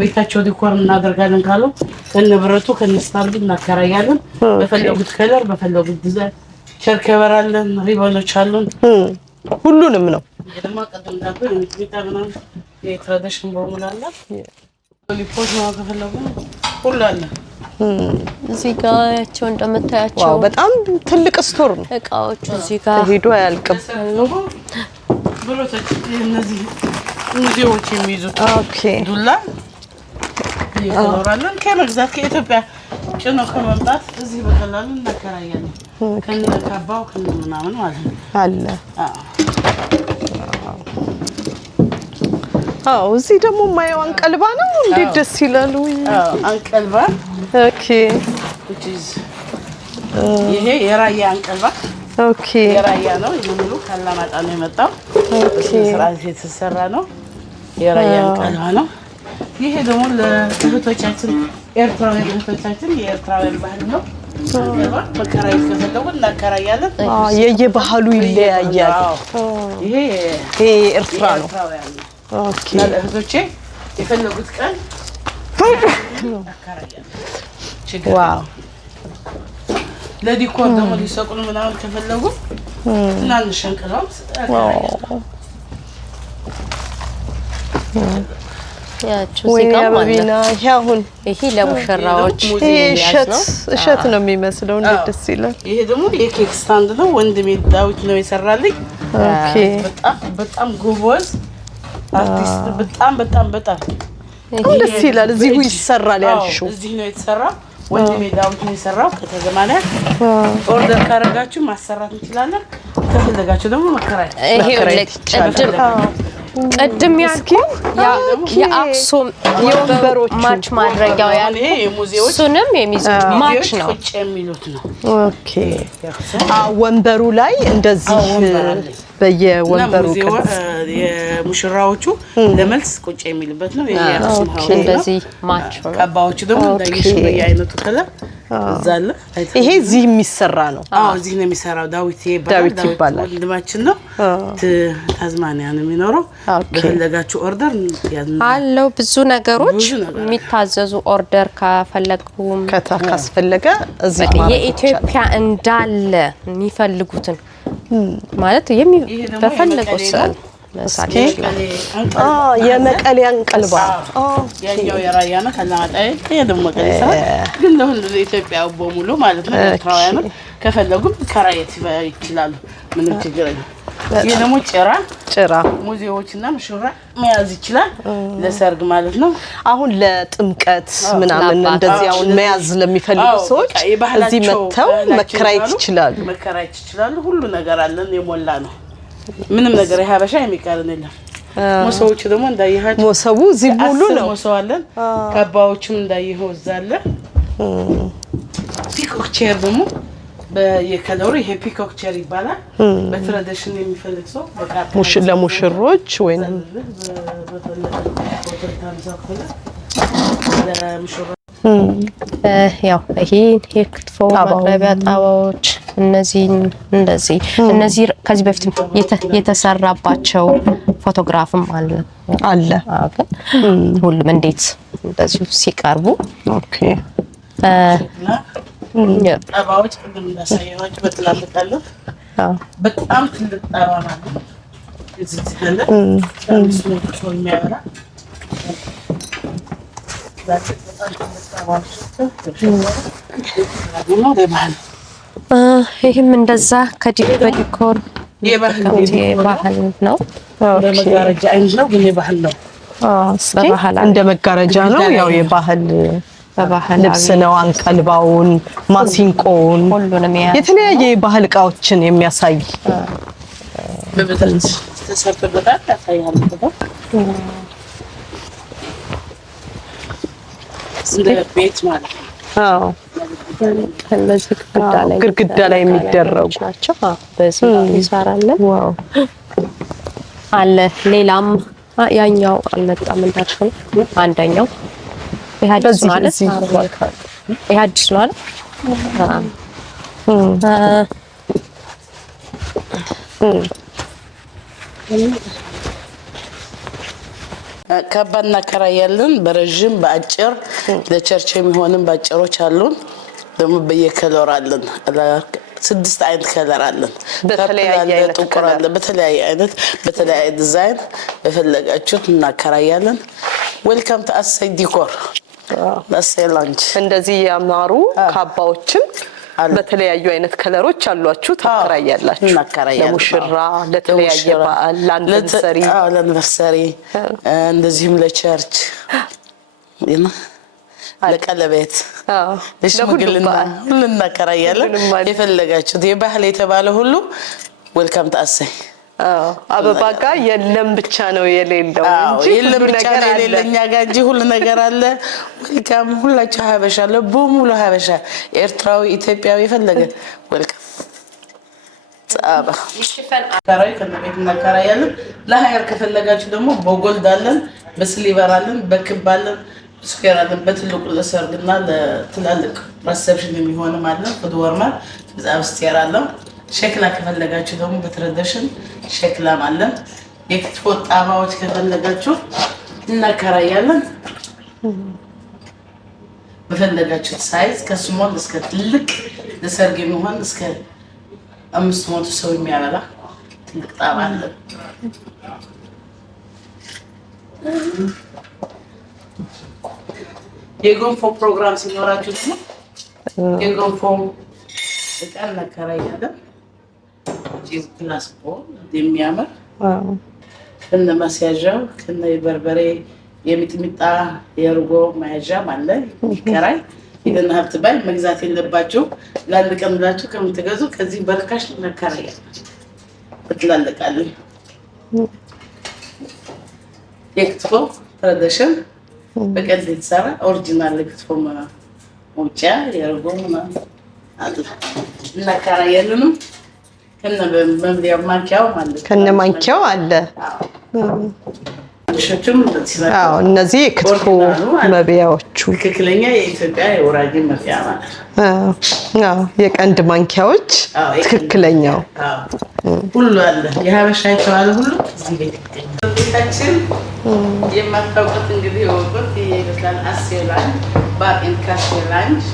ቤታቸው ዲኮር እናደርጋለን ካሉ ከነብረቱ ከነስታንዱ እናከራያለን። በፈለጉት ከለር በፈለጉት ዲዛይን ቸርክ ያበራለን። ሪቦኖች አሉን። ሁሉንም ነው የማቀደም ዳቦ የሚታመና የትራዲሽን በሙላላ ሊፖት ነው ከፈለጉ ሁሉ አለ። እዚህ ጋር ያቸው እንደምታያቸው በጣም ትልቅ ስቶር ነው። እቃዎቹ እዚህ ጋር ሄዶ አያልቅም። ብሎቶች እነዚህ ሙዚየሞች የሚይዙት ዱላ ይኖራለን። ከመግዛት ከኢትዮጵያ ጭኖ ከመምጣት እዚህ በቀላሉ እናከራያለን። ከነካባው ምናምን ማለት ነው አለ። እዚህ ደግሞ ማየው አንቀልባ ነው። እንዴት ደስ ይላል! አንቀልባ ይሄ የራያ አንቀልባ የራያ ነው። ሙሉ ካላማጣ ነው የመጣው። ስርዓት የተሰራ ነው። የራያ አንቀልባ ነው። ይሄ ደግሞ ለእህቶቻችን ኤርትራውያን እህቶቻችን የኤርትራውያን ባህል ነው። መከራየት ከፈለጉ እናከራያለን። የየባህሉ ይለያያል። ይሄ ኤርትራ ነው። ኦኬ ለእህቶቼ የፈለጉት ቀን ዋው ለዲኮር ደግሞ ሊሰቁን ምናምን ከፈለጉ እናንተ ሸንቀላውት ይሄ ለሙሽራዎች እሸት ነው የሚመስለው። እንዴት ደስ ይላል። ይሄ ደግሞ የኬክ ስታንድ ነው። ወንድሜ ዳዊት ነው የሰራልኝ። ኦኬ በጣም ጎበዝ አርቲስት። በጣም ደስ ይላል። እዚሁ ይሰራል ያልሽው? እዚህ ነው የተሰራው። ወንድሜ ዳዊት ነው የሰራው። ከተገማለ ኦርደር ካረጋችሁ ማሰራት እንችላለን። ከፈለጋችሁ ደግሞ መከራየት ቅድም ያልኩህ የአክሱም የወንበሮች ማች ማድረጊያው ያልኩህ እሱንም የሚይዙት ማች ነው የሚሉት ነው። ኦኬ ወንበሩ ላይ እንደዚህ በየወንበሩ የሙሽራዎቹ ለመልስ ቁጭ የሚልበት ነው። የአክሱም ሐውልት እንደዚህ ማች ነው። ቀባዎቹ ደግሞ እንዳይሽ በየአይነቱ ከለር እዛለ። ይሄ እዚህ የሚሰራ ነው። እዚህ ነው የሚሰራው። ዳዊት ይባላል። ወንድማችን ነው። ታዝማኒያ ነው የሚኖረው። ከፈለጋችሁ ኦርደር አለው ብዙ ነገሮች የሚታዘዙ ኦርደር ካፈለጉም ካስፈለገ እዚህ የኢትዮጵያ እንዳለ የሚፈልጉትን ማለት በፈለጉት ሰዓት መሳሌ የመቀሌ አንቀልባ ያኛው የራያ ነው። ከላማጣይ የደሞ መቀሌ ግን ለሁሉ ኢትዮጵያ በሙሉ ማለት ነው። ኤርትራውያን ከፈለጉ ከራየት ይችላሉ። ምንም ችግር የለም። ይሄ ደግሞ ጭራ ሙዚየሞችና ሙሽራ መያዝ ይችላል። ለሰርግ ማለት ነው። አሁን ለጥምቀት ምናምን እንደዚህ አሁን መያዝ ለሚፈልጉ ሰዎች እዚህ መተው መከራየት ይችላሉ። ሁሉ ነገር አለን የሞላ ነው። ምንም ነገር የሀበሻ የሚቀርን የለም። ሞሰቦቹ ደግሞ እንዳይሃት ሞሰቡ እዚህ ሙሉ ነው። ሞሰው አለን። ካባዎቹም እንዳይሆን ዛለ ፒኮክ ቼር ደግሞ በየከለሩ ይሄ ፒኮክ ቼር ይባላል። በትራዲሽን የሚፈልግ ሰው በቃ ለሙሽሮች ወይንም ያው ይሄ ክትፎ ማቅረቢያ ጣባዎች እነዚህ ከዚህ በፊት የተሰራባቸው ፎቶግራፍም አለ። ሁሉም እንዴት እንደዚህ ሲቀርቡ ኦኬ ጣባዎች ቅድም እንዳሳየኋችሁ በትላልቅ አለ። በጣም ትልቅ ጣባ ማለት ነው። እዚህ አለ እሱ ነው የሚያበራ ይህም እንደዛ በዲኮር የባህል ነው። በመጋረጃ አይነት ነው ግን የባህል ነው። እንደ መጋረጃ ነው። ያው የባህል ልብስ ነው። አንቀልባውን፣ ማሲንቆውን፣ ሁሉንም የተለያየ የባህል እቃዎችን የሚያሳይ በብዛት ተሰርቶበታል። ያሳያል። ቤት ማለት ነው። ግድግዳ ላይ የሚደረጉ ናቸው። በዚህ ይሰራለን። ዋው አለ። ሌላም ያኛው አልመጣም እንዳልሽው አንደኛው ይሄ አዲስ ማለት ይሄ አዲስ ማለት ከባድ እናከራያለን። በረጅም በአጭር ለቸርች የሚሆንም ባጭሮች አሉን። ደግሞ በየከለር አለን። 6 አይነት ከለር አለን። በተለያየ ጥቁር አለ። በተለያየ አይነት በተለያየ ዲዛይን በፈለጋችሁት እናከራያለን። ዌልካም ቱ አሰይ ዲኮር አሰይ ላንች። እንደዚህ ያማሩ ካባዎችን በተለያዩ አይነት ከለሮች አሏችሁ ታከራያላችሁ። ለሙሽራ ለተለያየ በዓል ለአኒቨርሰሪ እንደዚህም ለቸርች ለቀለቤት ለሽምግልና ሁሉ እናከራያለን። የፈለጋችሁት የባህል የተባለ ሁሉ ዌልካም ቱ አሰይ። አበባ ጋር የለም ብቻ ነው የሌለው እንጂ የለም ብቻ ነው የሌለኛ ጋር እንጂ ሁሉ ነገር አለ። ዌልካም ሁላችሁ ሀበሻ አለ በሙሉ ሀበሻ፣ ኤርትራዊ፣ ኢትዮጵያዊ የፈለገ ዌልካም። ጻባ ካራይ ከነቤት እናከራያለን። ለሃየር ከፈለጋችሁ ደግሞ በጎልድ አለን፣ በስሊቨር አለን፣ በክብ አለን፣ ስኩዌር አለን በትልቁ ለሰርግና ለትላልቅ ሪሰፕሽን የሚሆንም አለ። ፉድ ወርመር እዛ አፕስቴር አለው። ሸክላ ከፈለጋችሁ ደግሞ በትራዲሽን ሸክላም አለን። የክትፎ ጣባዎች ከፈለጋችሁ እናከራያለን። በፈለጋችሁት ሳይዝ ከስሞል እስከ ትልቅ ለሰርግ የሚሆን እስከ 500 ሰው የሚያበላ ትልቅ ጣባ አለን። የገንፎ ፕሮግራም ሲኖራችሁ ደግሞ የገንፎ እቃ እናከራያለን። ቺዝ ፕላስ ቦል የሚያምር ከነ ማስያዣው ከነ የበርበሬ የሚጥሚጣ የእርጎ መያዣም አለ ይከራይ። ይሄን ሀብት ባይ መግዛት የለባችሁ። ለአንድ ቀን ብላችሁ ከምትገዙ ከዚህ በርካሽ እናከራያለን። በትላልቃለን የክትፎ ትራዲሽን በቀን የተሰራ ኦሪጂናል ክትፎ መውጫ የእርጎ አለ እናከራያለንም። ከነ መብሊያው ማንኪያው ማለት ከነ ማንኪያው አለ። ሽቱም አዎ እነዚህ ክትፎ መብያዎቹ ትክክለኛ የኢትዮጵያ የወራጅ መፍያ ማለት አዎ የቀንድ ማንኪያዎች ትክክለኛው ሁሉ አለ። የሀበሻ የተባለ ሁሉ እዚህ ቤት ይገኛል። ቤታችን የማታውቁት እንግዲህ ወቁት የይመስላል። አሴላን ባር ኤንድ ካፌ ላንች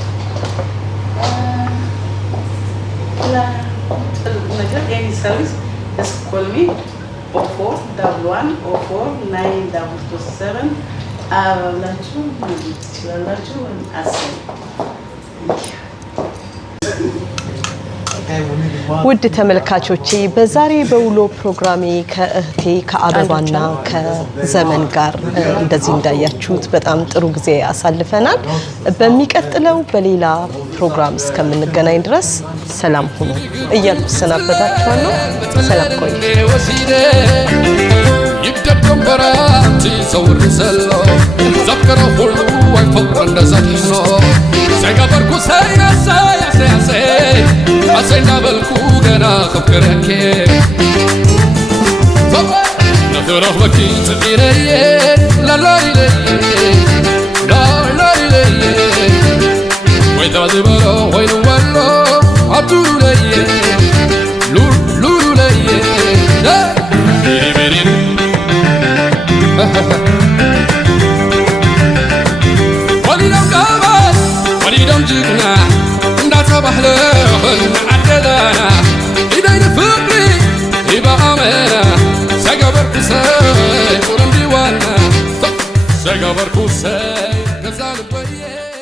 ነገር ኤኒ ሰርቪስ just call me 0411049227 አብላችሁ ትችላላችሁ። ውድ ተመልካቾቼ በዛሬ በውሎ ፕሮግራሜ ከእህቴ ከአበባና ከዘመን ጋር እንደዚህ እንዳያችሁት በጣም ጥሩ ጊዜ አሳልፈናል። በሚቀጥለው በሌላ ፕሮግራም እስከምንገናኝ ድረስ ሰላም ሁኑ እያልኩ ሰናበታችኋለሁ። ሰላም ቆዩ። يبدأ براتي صور سلو ذكر كله ويفكر نزحنا سيقبركو سيا سيا سيا سيا حسينا بالكو جنا خبرك نظرة وكي تغيري لا لا لا لا لا لا وإذا دبرا وين ولا عطولي لور لور لي لا وليدم قابل وليدم جينا ندات بحلهن عددنا إيدين فقري يبقى أمينا سيقبر كسي ورم ديوانا سيقبر كسي كزال بيه